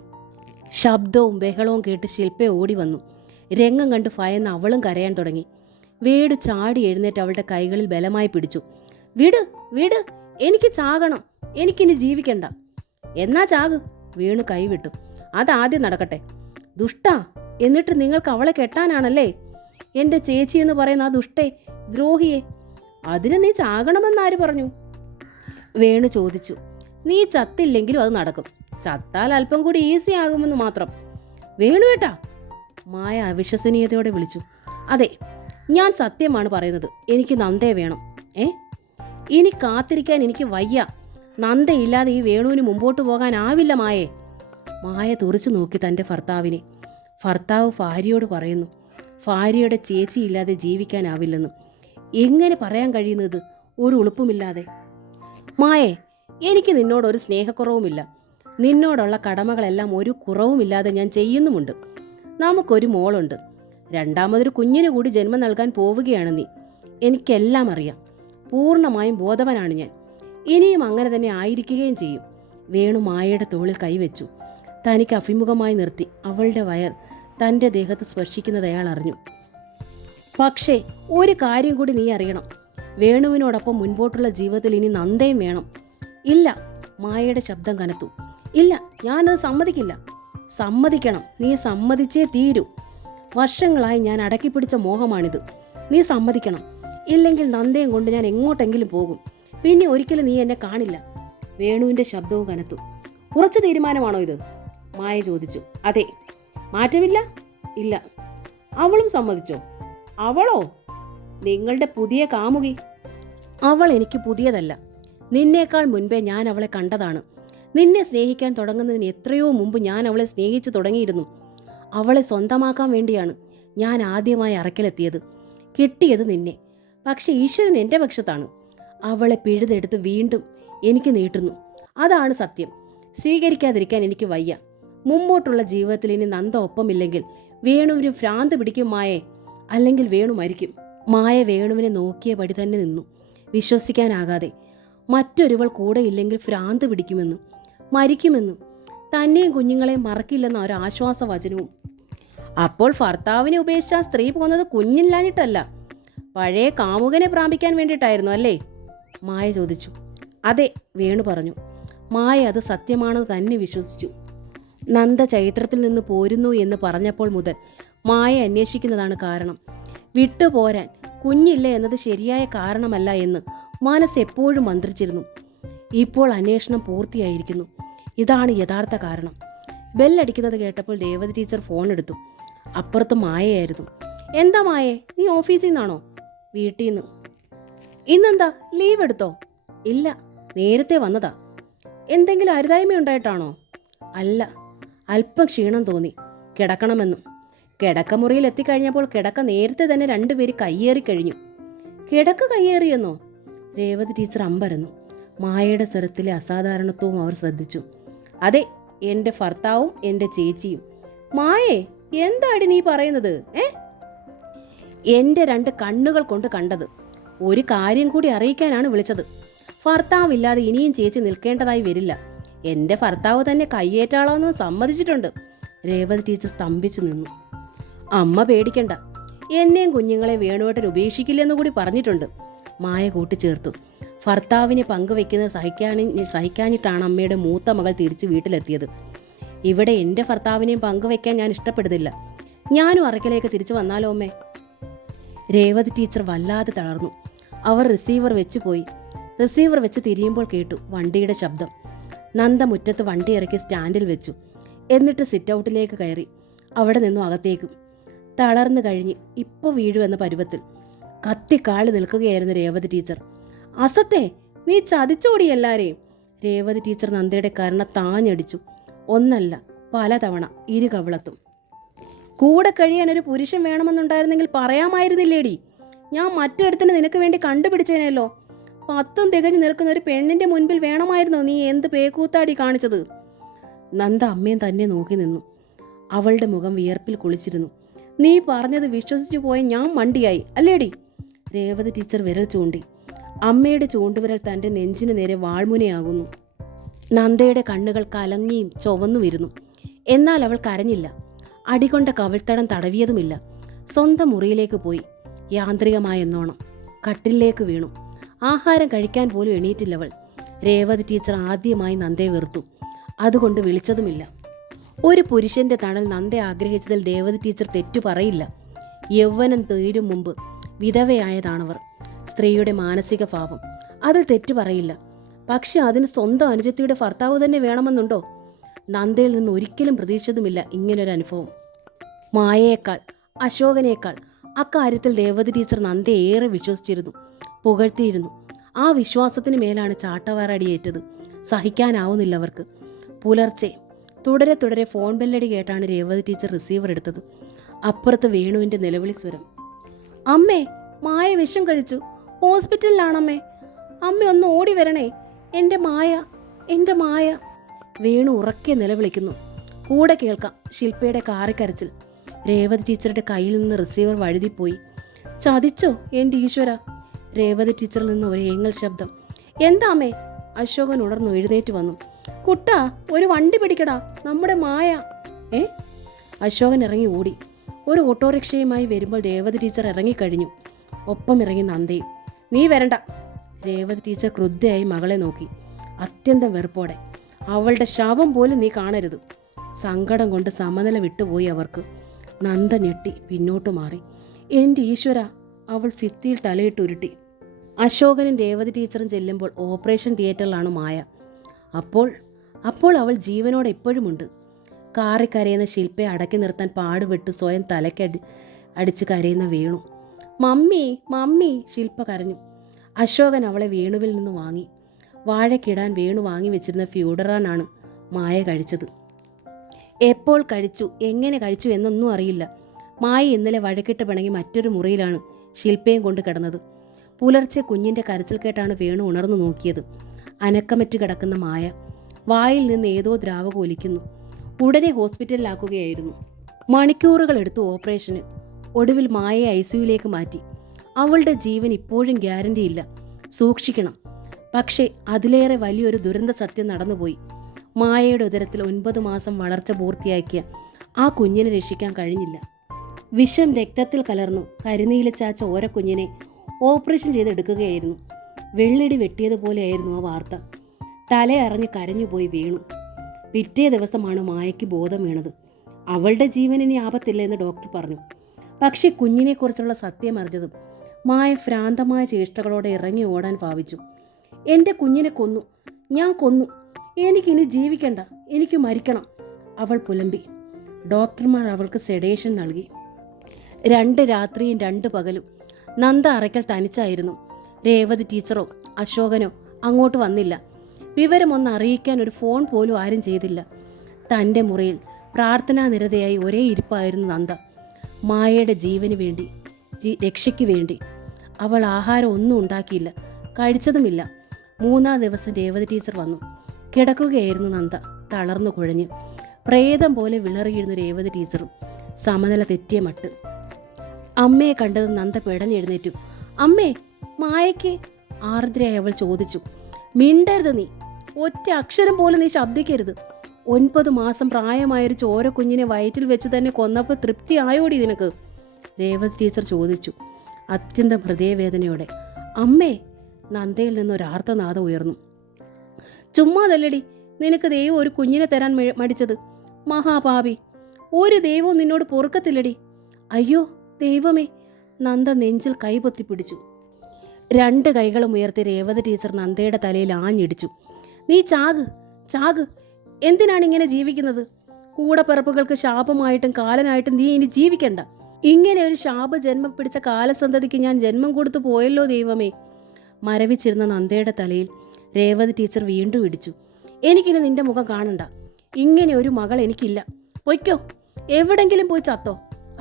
ശബ്ദവും ബഹളവും കേട്ട് ശില്പ ഓടി വന്നു. രംഗം കണ്ട് ഭയന്ന് അവളും കരയാൻ തുടങ്ങി. വേടു ചാടി എഴുന്നേറ്റ് അവളുടെ കൈകളിൽ ബലമായി പിടിച്ചു. വിട് വിട്, എനിക്ക് ചാകണം, എനിക്കിനി ജീവിക്കണ്ട. എന്നാ ചാകു. വേണു കൈവിട്ടു. അതാദ്യം നടക്കട്ടെ. ദുഷ്ടാ, എന്നിട്ട് നിങ്ങൾക്ക് അവളെ കെട്ടാനാണല്ലേ? എൻ്റെ ചേച്ചി എന്ന് പറയുന്ന ആ ദുഷ്ടേ, ദ്രോഹിയെ. അതിന് നീ ചാകണമെന്നാര് പറഞ്ഞു? വേണു ചോദിച്ചു. നീ ചത്തില്ലെങ്കിലും അത് നടക്കും. ചത്താൽ അല്പം കൂടി ഈസി ആകുമെന്ന് മാത്രം. വേണുവേട്ടാ! മായ അവിശ്വസനീയതയോടെ വിളിച്ചു. അതെ, ഞാൻ സത്യമാണ് പറയുന്നത്. എനിക്ക് നന്ദയെ വേണം. ഇനി കാത്തിരിക്കാൻ എനിക്ക് വയ്യ. നന്ദയില്ലാതെ ഈ വേണുവിന് മുമ്പോട്ട് പോകാനാവില്ല മായേ. മായ തുറച്ചു നോക്കി തൻ്റെ ഭർത്താവിനെ. ഭർത്താവ് ഭാര്യയോട് പറയുന്നു ഭാര്യയുടെ ചേച്ചിയില്ലാതെ ജീവിക്കാനാവില്ലെന്നും. എങ്ങനെ പറയാൻ കഴിയുന്നത് ഒരു ഉളുപ്പുമില്ലാതെ? മായേ, എനിക്ക് നിന്നോടൊരു സ്നേഹക്കുറവുമില്ല. നിന്നോടുള്ള കടമകളെല്ലാം ഒരു കുറവുമില്ലാതെ ഞാൻ ചെയ്യുന്നുമുണ്ട്. നമുക്കൊരു മോളുണ്ട്. 2ാമതൊരു കുഞ്ഞിന് കൂടി ജന്മം നൽകാൻ പോവുകയാണ് നീ. എനിക്കെല്ലാം അറിയാം. പൂർണ്ണമായും ബോധവനാണ് ഞാൻ. ഇനിയും അങ്ങനെ തന്നെ ആയിരിക്കുകയും ചെയ്യും. വേണു മായയുടെ തോളിൽ കൈവച്ചു. തനിക്ക് അഭിമുഖമായി നിർത്തി അവളുടെ വയർ തൻ്റെ ദേഹത്ത് സ്പർശിക്കുന്നത് അയാൾ അറിഞ്ഞു. പക്ഷേ ഒരു കാര്യം കൂടി നീ അറിയണം, വേണുവിനോടൊപ്പം മുൻപോട്ടുള്ള ജീവിതത്തിൽ ഇനി നന്ദയും വേണം. ഇല്ല, മായയുടെ ശബ്ദം കനത്തു. ഇല്ല, ഞാനത് സമ്മതിക്കില്ല. സമ്മതിക്കണം, നീ സമ്മതിച്ചേ തീരൂ. വർഷങ്ങളായി ഞാൻ അടക്കിപ്പിടിച്ച മോഹമാണിത്. നീ സമ്മതിക്കണം. ഇല്ലെങ്കിൽ നന്ദയും കൊണ്ട് ഞാൻ എങ്ങോട്ടെങ്കിലും പോകും. പിന്നെ ഒരിക്കലും നീ എന്നെ കാണില്ല. വേണുവിൻ്റെ ശബ്ദവും കനത്തു. ഉറച്ച തീരുമാനമാണോ ഇത്? മായ ചോദിച്ചു. അതെ. മാറ്റമില്ല? ഇല്ല. അവളും സമ്മതിച്ചോ? അവളോ? നിങ്ങളുടെ പുതിയ കാമുകി. അവൾ എനിക്ക് പുതിയതല്ല. നിന്നേക്കാൾ മുൻപേ ഞാൻ അവളെ കണ്ടതാണ്. നിന്നെ സ്നേഹിക്കാൻ തുടങ്ങുന്നതിന് എത്രയോ മുമ്പ് ഞാൻ അവളെ സ്നേഹിച്ചു തുടങ്ങിയിരുന്നു. അവളെ സ്വന്തമാക്കാൻ വേണ്ടിയാണ് ഞാൻ ആദ്യമായി അറക്കലെത്തിയത്. കിട്ടിയത് നിന്നെ. പക്ഷെ ഈശ്വരൻ എൻ്റെ പക്ഷത്താണ്. അവളെ പിഴുതെടുത്ത് വീണ്ടും എനിക്ക് നീട്ടുന്നു. അതാണ് സത്യം. സ്വീകരിക്കാതിരിക്കാൻ എനിക്ക് വയ്യ. മുമ്പോട്ടുള്ള ജീവിതത്തിൽ ഇനി നന്ദ ഒപ്പമില്ലെങ്കിൽ വേണുവിന് ഭ്രാന്ത് പിടിക്കും മായേ, അല്ലെങ്കിൽ വേണു മരിക്കും. മായ വേണുവിനെ നോക്കിയ പടി തന്നെ നിന്നു, വിശ്വസിക്കാനാകാതെ. മറ്റൊരുവൾ കൂടെ ഇല്ലെങ്കിൽ ഭ്രാന്ത് പിടിക്കുമെന്നും മരിക്കുമെന്നും തന്നെയും കുഞ്ഞുങ്ങളെയും മറക്കില്ലെന്ന ഒരു ആശ്വാസവചനവും. അപ്പോൾ ഭർത്താവിനെ ഉപേക്ഷിച്ച സ്ത്രീ പോകുന്നത് കുഞ്ഞില്ലാഞ്ഞിട്ടല്ല, പഴയ കാമുകനെ പ്രാപിക്കാൻ വേണ്ടിയിട്ടായിരുന്നു അല്ലേ? മായ ചോദിച്ചു. അതെ, വേണു പറഞ്ഞു. മായ അത് സത്യമാണെന്ന് തന്നെ വിശ്വസിച്ചു. നന്ദ ചൈത്രത്തിൽ നിന്ന് പോരുന്നു എന്ന് പറഞ്ഞപ്പോൾ മുതൽ മായ അന്വേഷിക്കുന്നതാണ് കാരണം. വിട്ടുപോരാൻ കുഞ്ഞില്ല എന്നത് ശരിയായ കാരണമല്ല എന്ന് മനസ്സ് എപ്പോഴും മന്ത്രിച്ചിരുന്നു. ഇപ്പോൾ അന്വേഷണം പൂർത്തിയായിരിക്കുന്നു. ഇതാണ് യഥാർത്ഥ കാരണം. ബെല്ലടിക്കുന്നത് കേട്ടപ്പോൾ രേവതി ടീച്ചർ ഫോൺ എടുത്തു. അപ്പുറത്ത് മായയായിരുന്നു. എന്താ മായേ, നീ ഓഫീസിൽ നിന്നാണോ? വീട്ടിൽ നിന്ന്. ഇന്നെന്താ ലീവ് എടുത്തോ? ഇല്ല, നേരത്തെ വന്നതാ. എന്തെങ്കിലും അരുതായ്മ ഉണ്ടായിട്ടാണോ? അല്ല, അല്പം ക്ഷീണം തോന്നി. കിടക്കണമെന്നും. കിടക്കമുറിയിൽ എത്തിക്കഴിഞ്ഞപ്പോൾ കിടക്ക നേരത്തെ തന്നെ രണ്ടുപേര് കയ്യേറി കഴിഞ്ഞു. കിടക്ക കയ്യേറിയെന്നോ? രേവതി ടീച്ചർ അമ്പരന്നു. മായയുടെ സ്വരത്തിലെ അസാധാരണത്വവും അവർ ശ്രദ്ധിച്ചു. അതെ, എൻ്റെ ഭർത്താവും എൻ്റെ ചേച്ചിയും. മായേ, എന്താടി നീ പറയുന്നത്? എൻ്റെ 2 കണ്ണുകൾ കൊണ്ട് കണ്ടത്. ഒരു കാര്യം കൂടി അറിയിക്കാനാണ് വിളിച്ചത്. ഭർത്താവില്ലാതെ ഇനിയും ചേച്ചി നിൽക്കേണ്ടതായി വരില്ല. എൻ്റെ ഭർത്താവ് തന്നെ കയ്യേറ്റാളോന്ന് സമ്മതിച്ചിട്ടുണ്ട്. രേവതി ടീച്ചർ സ്തംഭിച്ചു നിന്നു. അമ്മ പേടിക്കണ്ട, എന്നെയും കുഞ്ഞുങ്ങളെ വേണുവേട്ടൻ ഉപേക്ഷിക്കില്ലെന്ന് കൂടി പറഞ്ഞിട്ടുണ്ട്. മായ കൂട്ടിച്ചേർത്തു. ഭർത്താവിനെ പങ്കുവെക്കുന്നത് സഹിക്കാഞ്ഞിട്ടാണ് അമ്മയുടെ മൂത്ത മകൾ തിരിച്ച് വീട്ടിലെത്തിയത്. ഇവിടെ എൻ്റെ ഭർത്താവിനെയും പങ്കുവെക്കാൻ ഞാൻ ഇഷ്ടപ്പെടുന്നില്ല. ഞാനും അറക്കിലേക്ക് തിരിച്ചു വന്നാലോ അമ്മേ? രേവതി ടീച്ചർ വല്ലാതെ തളർന്നു. അവർ റിസീവർ വെച്ച് പോയി. റിസീവർ വെച്ച് തിരിയുമ്പോൾ കേട്ടു വണ്ടിയുടെ ശബ്ദം. നന്ദ മുറ്റത്ത് വണ്ടി ഇറക്കി സ്റ്റാൻഡിൽ വെച്ചു. എന്നിട്ട് സിറ്റ് ഔട്ടിലേക്ക് കയറി. അവിടെ നിന്നും അകത്തേക്കും. തളർന്നു കഴിഞ്ഞ് ഇപ്പോൾ വീഴുമെന്ന പരുവത്തിൽ കത്തിക്കാളി നിൽക്കുകയായിരുന്നു രേവതി ടീച്ചർ. അസത്തെ, നീ ചതിച്ചോടി എല്ലാരെയും. രേവതി ടീച്ചർ നന്ദയുടെ കരുണ താഞ്ഞടിച്ചു. ഒന്നല്ല, പലതവണ ഇരുകവിളത്തും. കൂടെ കഴിയാൻ ഒരു പുരുഷൻ വേണമെന്നുണ്ടായിരുന്നെങ്കിൽ പറയാമായിരുന്നില്ലേടി? ഞാൻ മറ്റൊരുത്തിന് നിനക്ക് വേണ്ടി കണ്ടുപിടിച്ചേനല്ലോ. 10 തികഞ്ഞു നിൽക്കുന്ന ഒരു പെണ്ണിന്റെ മുൻപിൽ വേണമായിരുന്നോ നീ എന്ത് പേക്കൂത്താടി കാണിച്ചത്? നന്ദ അമ്മയും തന്നെ നോക്കി നിന്നു. അവളുടെ മുഖം വിയർപ്പിൽ കുളിച്ചിരുന്നു. നീ പറഞ്ഞത് വിശ്വസിച്ചു പോയ ഞാൻ മണ്ടിയായി അല്ലേടി? രേവതി ടീച്ചർ വിരൽ ചൂണ്ടി. അമ്മയുടെ ചൂണ്ടുവിരൽ തൻ്റെ നെഞ്ചിന് നേരെ വാൾമുനയാകുന്നു. നന്ദയുടെ കണ്ണുകൾ കലങ്ങിയും ചുവന്നുമിരുന്നു. എന്നാൽ അവൾ കരഞ്ഞില്ല. അടികൊണ്ട കവിൾത്തടം തടവിയതുമില്ല. സ്വന്തം മുറിയിലേക്ക് പോയി. യാന്ത്രികമായെന്നോണം കട്ടിലേക്ക് വീണു. ആഹാരം കഴിക്കാൻ പോലും എണീറ്റില്ലവൾ. രേവതി ടീച്ചർ ആദ്യമായി നന്ദയെ വെറുത്തു. അതുകൊണ്ട് വിളിച്ചതുമില്ല. ഒരു പുരുഷന്റെ തണൽ നന്ദ ആഗ്രഹിച്ചതിൽ രേവതി ടീച്ചർ തെറ്റു പറയില്ല. യൗവനം തീരും മുമ്പ് വിധവയായതാണവർ. സ്ത്രീയുടെ മാനസിക ഭാവം, അതിൽ തെറ്റു പറയില്ല. പക്ഷെ അതിന് സ്വന്തം അനുജത്തിയുടെ ഭർത്താവ് തന്നെ വേണമെന്നുണ്ടോ? നന്ദയിൽ നിന്ന് ഒരിക്കലും പ്രതീക്ഷിച്ചതുമില്ല ഇങ്ങനൊരു അനുഭവം. മായയേക്കാൾ അശോകനേക്കാൾ അക്കാര്യത്തിൽ രേവതി ടീച്ചർ നന്ദയെ ഏറെ വിശ്വസിച്ചിരുന്നു, പുകഴ്ത്തിയിരുന്നു. ആ വിശ്വാസത്തിന് മേലാണ് ചാട്ടവാറടിയേറ്റത്. സഹിക്കാനാവുന്നില്ല അവർക്ക്. പുലർച്ചെ തുടരെ തുടരെ ഫോൺ ബെല്ലടി കേട്ടാണ് രേവതി ടീച്ചർ റിസീവർ എടുത്തത്. അപ്പുറത്ത് വേണുവിൻ്റെ നിലവിളി സ്വരം. അമ്മേ, മായ വിഷം കഴിച്ചു. ഹോസ്പിറ്റലിലാണമ്മേ. അമ്മ ഒന്ന് ഓടി വരണേ. എൻ്റെ മായ, എൻ്റെ മായ. വേണു ഉറക്കെ നിലവിളിക്കുന്നു. കൂടെ കേൾക്കാം ശില്പയുടെ കാറിക്കരച്ചിൽ. രേവതി ടീച്ചറുടെ കയ്യിൽ നിന്ന് റിസീവർ വഴുതിപ്പോയി. ചതിച്ചോ എൻ്റെ ഈശ്വര? രേവതി ടീച്ചറിൽ നിന്ന് ഒരു ഏങ്ങൽ ശബ്ദം. എന്താ അമ്മേ? അശോകൻ ഉണർന്നു എഴുന്നേറ്റ് വന്നു. കുട്ടാ, ഒരു വണ്ടി പിടിക്കടാ, നമ്മുടെ മായ. ഏ അശോകൻ ഇറങ്ങി ഓടി. ഒരു ഓട്ടോറിക്ഷയുമായി വരുമ്പോൾ രേവതി ടീച്ചർ ഇറങ്ങിക്കഴിഞ്ഞു. ഒപ്പം ഇറങ്ങി നന്ദയും. നീ വരണ്ട. രേവതി ടീച്ചർ ക്രുദ്ധയായി മകളെ നോക്കി, അത്യന്തം വെറുപ്പോടെ. അവളുടെ ശവം പോലും നീ കാണരുത്. സങ്കടം കൊണ്ട് സമനില വിട്ടുപോയി അവർക്ക്. നന്ദ ഞെട്ടി പിന്നോട്ട് മാറി. എൻ്റെ ഈശ്വര, അവൾ ഭിത്തിയിൽ തലയിട്ട് ഉരുട്ടി. അശോകനും രേവതി ടീച്ചറും ചെല്ലുമ്പോൾ ഓപ്പറേഷൻ തിയേറ്ററിലാണ് മായ. അപ്പോൾ അവൾ ജീവനോടെ ഇപ്പോഴുമുണ്ട്. കാറി കരയുന്ന ശില്പയെ അടക്കി നിർത്താൻ പാടുപെട്ട് സ്വയം അടിച്ച് കരയുന്ന വേണു. മമ്മി മമ്മി ശില്പ കരഞ്ഞു. അശോകൻ അവളെ വേണുവിൽ നിന്ന് വാങ്ങി. വാഴക്കിടാൻ വേണു വാങ്ങി വെച്ചിരുന്ന ഫ്യൂഡറാനാണ് മായ കഴിച്ചത്. എപ്പോൾ കഴിച്ചു, എങ്ങനെ കഴിച്ചു എന്നൊന്നും അറിയില്ല. മായ ഇന്നലെ വഴക്കിട്ട് പിണങ്ങി മറ്റൊരു മുറിയിലാണ് ശില്പയും കൊണ്ട് കിടന്നത്. പുലർച്ചെ കുഞ്ഞിൻ്റെ കരച്ചിൽ കേട്ടാണ് വേണു ഉണർന്നു നോക്കിയത്. അനക്കമറ്റ് കിടക്കുന്ന മായ. വായിൽ നിന്ന് ഏതോ ദ്രാവകം ഒലിക്കുന്നു. ഉടനെ ഹോസ്പിറ്റലിലാക്കുകയായിരുന്നു. മണിക്കൂറുകൾ എടുത്തു ഓപ്പറേഷന്. ഒടുവിൽ മായയെ ICUവിലേക്ക് മാറ്റി. അവളുടെ ജീവൻ ഇപ്പോഴും ഗ്യാരണ്ടിയില്ല. സൂക്ഷിക്കണം. പക്ഷേ അതിലേറെ വലിയൊരു ദുരന്ത സത്യം നടന്നുപോയി. മായയുടെ ഉദരത്തിൽ 9 മാസം വളർച്ച പൂർത്തിയാക്കിയ ആ കുഞ്ഞിനെ രക്ഷിക്കാൻ കഴിഞ്ഞില്ല. വിഷം രക്തത്തിൽ കലർന്നു കരിനീല ചാച്ച ഓരക്കുഞ്ഞിനെ ഓപ്പറേഷൻ ചെയ്തെടുക്കുകയായിരുന്നു. വെള്ളിടി വെട്ടിയതുപോലെയായിരുന്നു ആ വാർത്ത. തലയറിഞ്ഞ് കരഞ്ഞുപോയി വീണു. പിറ്റേ ദിവസമാണ് മായയ്ക്ക് ബോധം വീണത്. അവളുടെ ജീവനിനി ആപത്തില്ല എന്ന് ഡോക്ടർ പറഞ്ഞു. പക്ഷേ കുഞ്ഞിനെക്കുറിച്ചുള്ള സത്യം അറിഞ്ഞതും മായ ഭ്രാന്തമായ ചേഷ്ടകളോടെ ഇറങ്ങി ഓടാൻ ഭാവിച്ചു. എൻ്റെ കുഞ്ഞിനെ കൊന്നു, ഞാൻ കൊന്നു, എനിക്കിനി ജീവിക്കണ്ട, എനിക്ക് മരിക്കണം, അവൾ പുലമ്പി. ഡോക്ടർമാർ അവൾക്ക് സെഡേഷൻ നൽകി. 2 രാത്രിയും 2 പകലും നന്ദ അറയ്ക്കൽ തനിച്ചായിരുന്നു. രേവതി ടീച്ചറോ അശോകനോ അങ്ങോട്ട് വന്നില്ല. വിവരമൊന്ന് അറിയിക്കാൻ ഒരു ഫോൺ പോലും ആരും ചെയ്തില്ല. തൻ്റെ മുറിയിൽ പ്രാർത്ഥനാനിരതയായി ഒരേ ഇരിപ്പായിരുന്നു നന്ദ. മായയുടെ ജീവന് വേണ്ടി, രക്ഷയ്ക്ക് വേണ്ടി. അവൾ ആഹാരം ഒന്നും ഉണ്ടാക്കിയില്ല, കഴിച്ചതുമില്ല. 3-ാം ദിവസം രേവതി ടീച്ചർ വന്നു. കിടക്കുകയായിരുന്നു നന്ദ, തളർന്നു കുഴഞ്ഞ്. പ്രേതം പോലെ വിളറിയിരുന്നു രേവതി ടീച്ചറും, സമനില തെറ്റിയ മട്ട്. അമ്മയെ കണ്ടത് നന്ദ പിടഞ്ഞെഴുന്നേറ്റു. അമ്മേ, മായയ്ക്ക്? ആർദ്രയായി അവൾ ചോദിച്ചു. മിണ്ടരുത് നീ, ഒറ്റ അക്ഷരം പോലും നീ ശബ്ദിക്കരുത്. 9 മാസം പ്രായമായൊരു ചോര കുഞ്ഞിനെ വയറ്റിൽ വെച്ച് തന്നെ കൊന്നപ്പോൾ തൃപ്തി ആയോടി നിനക്ക്? രേവതി ടീച്ചർ ചോദിച്ചു അത്യന്തം ഹൃദയവേദനയോടെ. അമ്മേ, നന്ദയിൽ നിന്നൊരാർത്തനാദം ഉയർന്നു. ചുമ്മാതല്ലടി, നിനക്ക് ദൈവം ഒരു കുഞ്ഞിനെ തരാൻ മടിച്ചത്. മഹാപാപി, ഒരു ദൈവവും നിന്നോട് പൊറുക്കത്തില്ലടി. അയ്യോ ദൈവമേ, നന്ദ നെഞ്ചിൽ കൈപൊത്തിപ്പിടിച്ചു. 2 കൈകളും ഉയർത്തി രേവതി ടീച്ചർ നന്ദയുടെ തലയിൽ ആഞ്ഞിടിച്ചു. നീ ചാക്, ചാക്. എന്തിനാണിങ്ങനെ ജീവിക്കുന്നത്? കൂടപ്പിറപ്പുകൾക്ക് ശാപമായിട്ടും കാലനായിട്ടും നീ ഇനി ജീവിക്കണ്ട. ഇങ്ങനെ ഒരു ശാപജന്മം പിടിച്ച കാലസന്തതിക്ക് ഞാൻ ജന്മം കൊടുത്തു പോയല്ലോ ദൈവമേ. മരവിച്ചിരുന്ന നന്ദയുടെ തലയിൽ രേവതി ടീച്ചർ വീണ്ടും ഇടിച്ചു. എനിക്കിനി നിന്റെ മുഖം കാണണ്ട. ഇങ്ങനെ ഒരു മകൾ എനിക്കില്ല. പൊയ്ക്കോ, എവിടെങ്കിലും പോയി ചത്തോ.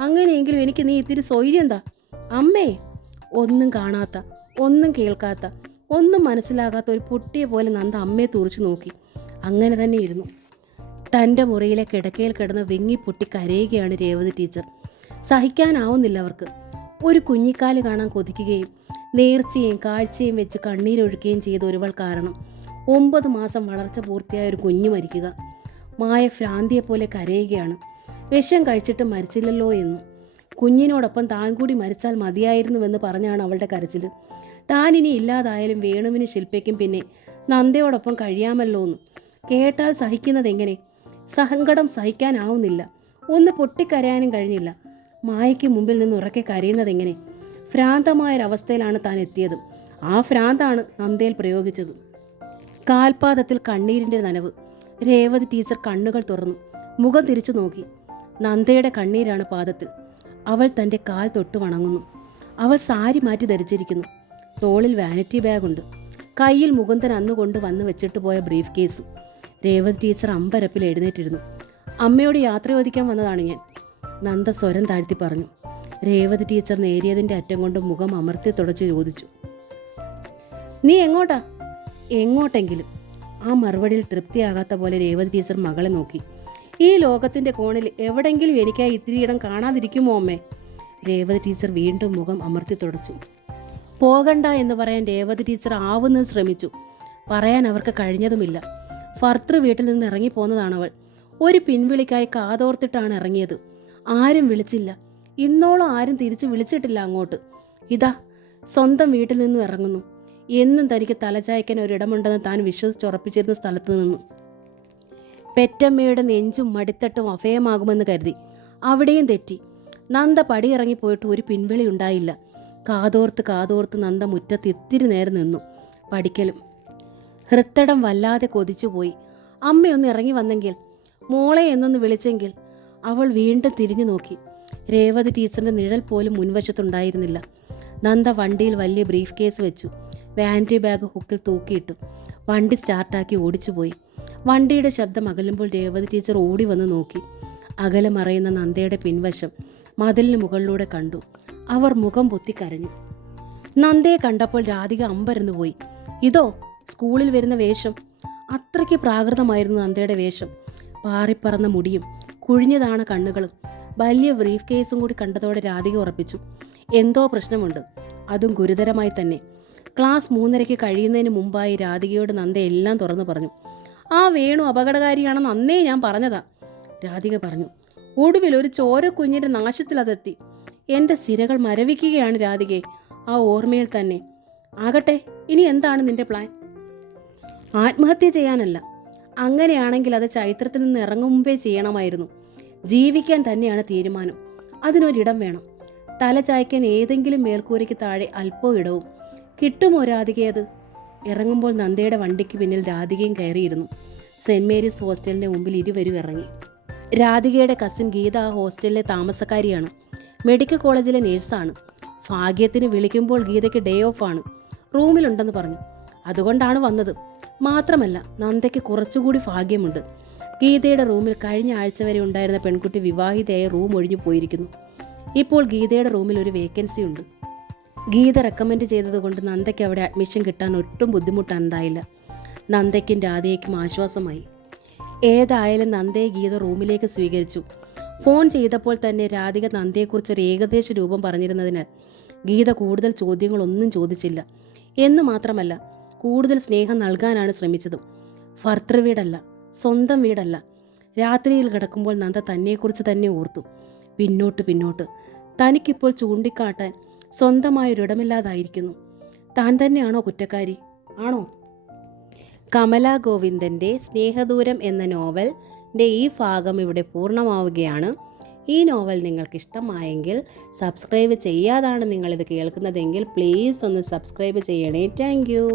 അങ്ങനെയെങ്കിലും എനിക്ക് നീ ഇത്തിരി സ്വൈര്യന്താ. അമ്മേ. ഒന്നും കാണാത്ത, ഒന്നും കേൾക്കാത്ത, ഒന്നും മനസ്സിലാകാത്ത ഒരു പൊട്ടിയെ പോലെ നന്ദ അമ്മയെ തുറിച്ചു നോക്കി. അങ്ങനെ തന്നെ ഇരുന്നു. തൻ്റെ മുറിയിലെ കിടക്കയിൽ കിടന്ന് വെങ്ങിപ്പൊട്ടി കരയുകയാണ് രേവതി ടീച്ചർ. സഹിക്കാനാവുന്നില്ല അവർക്ക്. ഒരു കുഞ്ഞിക്കാല് കാണാൻ കൊതിക്കുകയും നേർച്ചയും കാഴ്ചയും വെച്ച് കണ്ണീരൊഴുക്കുകയും ചെയ്ത ഒരുവൾ കാരണം 9 മാസം വളർച്ച പൂർത്തിയായ ഒരു കുഞ്ഞു മരിക്കുക. മായ ഭ്രാന്തിയെപ്പോലെ കരയുകയാണ്. വിഷം കഴിച്ചിട്ട് മരിച്ചില്ലല്ലോ എന്നും. കുഞ്ഞിനോടൊപ്പം താൻ കൂടി മരിച്ചാൽ മതിയായിരുന്നുവെന്ന് പറഞ്ഞാണ് അവളുടെ കരച്ചിൽ. താൻ ഇനി ഇല്ലാതായാലും വേണുവിന് ശില്പയ്ക്കും പിന്നെ നന്ദയോടൊപ്പം കഴിയാമല്ലോ എന്ന് കേട്ടാൽ സഹിക്കുന്നതെങ്ങനെ? സങ്കടം സഹിക്കാനാവുന്നില്ല. ഒന്ന് പൊട്ടിക്കരയാനും കഴിഞ്ഞില്ല. മായയ്ക്ക് മുമ്പിൽ നിന്ന് ഉറക്കെ കരയുന്നതെങ്ങനെ? ഭ്രാന്തമായൊരവസ്ഥയിലാണ് താൻ എത്തിയത്. ആ ഭ്രാന്താണ് നന്ദയിൽ പ്രയോഗിച്ചത്. കാൽപാദത്തിൽ കണ്ണീരിൻ്റെ നനവ്. രേവതി ടീച്ചർ കണ്ണുകൾ തുറന്നു മുഖം തിരിച്ചു നോക്കി. നന്ദയുടെ കണ്ണീരാണ് പാദത്തിൽ. അവൾ തൻ്റെ കാൽ തൊട്ട് വണങ്ങുന്നു. അവൾ സാരി മാറ്റി ധരിച്ചിരിക്കുന്നു. തോളിൽ വാനിറ്റി ബാഗുണ്ട്. കയ്യിൽ മുകുന്ദൻ അന്ന് കൊണ്ട് വന്ന് വെച്ചിട്ട് പോയ ബ്രീഫ് കേസ്. രേവതി ടീച്ചർ അമ്പരപ്പിൽ എഴുന്നേറ്റിരുന്നു. അമ്മയോട് യാത്ര ചോദിക്കാൻ വന്നതാണ് ഞാൻ, നന്ദ സ്വരം താഴ്ത്തി പറഞ്ഞു. രേവതി ടീച്ചർ നേരിയതിൻ്റെ അറ്റം കൊണ്ട് മുഖം അമർത്തി തുടച്ച് ചോദിച്ചു. നീ എങ്ങോട്ടാ? എങ്ങോട്ടെങ്കിലും. ആ മറുപടിയിൽ തൃപ്തിയാകാത്ത പോലെ രേവതി ടീച്ചർ മകളെ നോക്കി. ഈ ലോകത്തിൻ്റെ കോണിൽ എവിടെങ്കിലും എനിക്കായി ഇത്തിരി ഇടം കാണാതിരിക്കുമോ അമ്മേ? രേവതി ടീച്ചർ വീണ്ടും മുഖം അമർത്തി തുടച്ചു. പോകണ്ട എന്ന് പറയാൻ രേവതി ടീച്ചർ ആവുന്നത് ശ്രമിച്ചു. പറയാൻ അവർക്ക് കഴിഞ്ഞതുമില്ല. ഭർത്തൃ വീട്ടിൽ നിന്ന് ഇറങ്ങിപ്പോന്നതാണവൾ. ഒരു പിൻവിളിക്കായി കാതോർത്തിട്ടാണ് ഇറങ്ങിയത്. ആരും വിളിച്ചില്ല. ഇന്നോളം ആരും തിരിച്ച് വിളിച്ചിട്ടില്ല അങ്ങോട്ട്. ഇതാ സ്വന്തം വീട്ടിൽ നിന്നും ഇറങ്ങുന്നു. എന്നും തനിക്ക് തലചായ്ക്കാൻ ഒരിടമുണ്ടെന്ന് താൻ വിശ്വസിച്ചുറപ്പിച്ചിരുന്ന സ്ഥലത്ത് നിന്നും. പെറ്റമ്മയുടെ നെഞ്ചും മടിത്തട്ടും അഭയമാകുമെന്ന് കരുതി. അവിടെയും തെറ്റി. നന്ദ പടിയിറങ്ങിപ്പോയിട്ട് ഒരു പിൻവിളി ഉണ്ടായില്ല. കാതോർത്ത് നന്ദ മുറ്റത്ത് ഇത്തിരി നേരം നിന്നു. പഠിക്കലും ഹൃത്തടം വല്ലാതെ കൊതിച്ചുപോയി. അമ്മയൊന്ന് ഇറങ്ങി വന്നെങ്കിൽ, മോളെ എന്നൊന്ന് വിളിച്ചെങ്കിൽ. അവൾ വീണ്ടും തിരിഞ്ഞു നോക്കി. രേവതി ടീച്ചറിൻ്റെ നിഴൽ പോലും മുൻവശത്തുണ്ടായിരുന്നില്ല. നന്ദ വണ്ടിയിൽ വലിയ ബ്രീഫ് കേസ് വെച്ചു. വാൻഡ്രി ബാഗ് ഹുക്കിൽ തൂക്കിയിട്ടു. വണ്ടി സ്റ്റാർട്ടാക്കി ഓടിച്ചുപോയി. വണ്ടിയുടെ ശബ്ദം അകലുമ്പോൾ രേവതി ടീച്ചർ ഓടി വന്ന് നോക്കി. അകലെ മറയുന്ന നന്ദയുടെ പിൻവശം മതിലിന് മുകളിലൂടെ കണ്ടു. അവർ മുഖം പൊത്തി കരഞ്ഞു. നന്ദയെ കണ്ടപ്പോൾ രാധിക അമ്പരന്നു പോയി. ഇതോ സ്കൂളിൽ വരുന്ന വേഷം. അത്രയ്ക്ക് പ്രാകൃതമായിരുന്നു നന്ദയുടെ വേഷം. പാറിപ്പറന്ന മുടിയും കുഴിഞ്ഞതാണ കണ്ണുകളും വലിയ ബ്രീഫ് കേസും കൂടി കണ്ടതോടെ രാധിക ഉറപ്പിച്ചു, എന്തോ പ്രശ്നമുണ്ട്. അതും ഗുരുതരമായി തന്നെ. ക്ലാസ് 3:30 കഴിയുന്നതിന് മുമ്പായി രാധികയോട് നന്ദ എല്ലാം തുറന്നു പറഞ്ഞു. ആ വേണു അപകടകാരിയാണെന്ന് അന്നേ ഞാൻ പറഞ്ഞതാ, രാധിക പറഞ്ഞു. ഒടുവിൽ ഒരു ചോരക്കുഞ്ഞിൻ്റെ നാശത്തിൽ അതെത്തി. എൻ്റെ സിരകൾ മരവിക്കുകയാണ് രാധികയെ, ആ ഓർമ്മയിൽ തന്നെ. ആകട്ടെ, ഇനി എന്താണ് നിന്റെ പ്ലാൻ? ആത്മഹത്യ ചെയ്യാനല്ല. അങ്ങനെയാണെങ്കിൽ അത് ചൈത്രത്തിൽ നിന്ന് ഇറങ്ങും മുമ്പേ ചെയ്യണമായിരുന്നു. ജീവിക്കാൻ തന്നെയാണ് തീരുമാനം. അതിനൊരിടം വേണം. തല ചായ്ക്കാൻ ഏതെങ്കിലും മേൽക്കൂരയ്ക്ക് താഴെ അല്പവും ഇടവും. കിട്ടുമോ രാധികയത്? ഇറങ്ങുമ്പോൾ നന്ദയുടെ വണ്ടിക്ക് പിന്നിൽ രാധികയും കയറിയിരുന്നു. സെൻറ് മേരീസ് ഹോസ്റ്റലിൻ്റെ മുമ്പിൽ ഇരുവരും ഇറങ്ങി. രാധികയുടെ കസിൻ ഗീത ആ ഹോസ്റ്റലിലെ താമസക്കാരിയാണ്. മെഡിക്കൽ കോളേജിലെ നേഴ്സാണ്. ഭാഗ്യത്തിന് വിളിക്കുമ്പോൾ ഗീതയ്ക്ക് ഡേ ഓഫ് ആണ്. റൂമിലുണ്ടെന്ന് പറഞ്ഞു. അതുകൊണ്ടാണ് വന്നത്. മാത്രമല്ല നന്ദയ്ക്ക് കുറച്ചുകൂടി ഭാഗ്യമുണ്ട്. ഗീതയുടെ റൂമിൽ കഴിഞ്ഞ ആഴ്ച വരെ ഉണ്ടായിരുന്ന പെൺകുട്ടി വിവാഹിതയായ റൂം ഒഴിഞ്ഞു പോയിരിക്കുന്നു. ഇപ്പോൾ ഗീതയുടെ റൂമിൽ ഒരു വേക്കൻസി ഉണ്ട്. ഗീത റെക്കമെൻഡ് ചെയ്തതുകൊണ്ട് നന്ദയ്ക്ക് അവിടെ അഡ്മിഷൻ കിട്ടാൻ ഒട്ടും ബുദ്ധിമുട്ടുണ്ടായില്ല. നന്ദയ്ക്കും രാധയ്ക്കും ആശ്വാസമായി. ഏതായാലും നന്ദയെ ഗീത റൂമിലേക്ക് സ്വീകരിച്ചു. ഫോൺ ചെയ്തപ്പോൾ തന്നെ രാധിക നന്ദയെക്കുറിച്ചൊരു ഏകദേശ രൂപം പറഞ്ഞിരുന്നതിനാൽ ഗീത കൂടുതൽ ചോദ്യങ്ങളൊന്നും ചോദിച്ചില്ല. എന്നു മാത്രമല്ല, കൂടുതൽ സ്നേഹം നൽകാനാണ് ശ്രമിച്ചതും. ഭർത്തൃവീടല്ല, സ്വന്തം വീടല്ല. രാത്രിയിൽ കിടക്കുമ്പോൾ നന്ദ തന്നെക്കുറിച്ച് തന്നെ ഓർത്തു. പിന്നോട്ട് തനിക്കിപ്പോൾ ചൂണ്ടിക്കാട്ടാൻ സ്വന്തമായൊരിടമില്ലാതായിരിക്കുന്നു. താൻ തന്നെയാണോ കുറ്റക്കാരി? ആണോ? കമല ഗോവിന്ദൻ്റെ സ്നേഹദൂരം എന്ന നോവലിൻ്റെ ഈ ഭാഗം ഇവിടെ പൂർണ്ണമാവുകയാണ്. ഈ നോവൽ നിങ്ങൾക്ക് ഇഷ്ടമായെങ്കിൽ, സബ്സ്ക്രൈബ് ചെയ്യാതാണ് നിങ്ങളിത് കേൾക്കുന്നതെങ്കിൽ പ്ലീസ് ഒന്ന് സബ്സ്ക്രൈബ് ചെയ്യണേ. Thank you.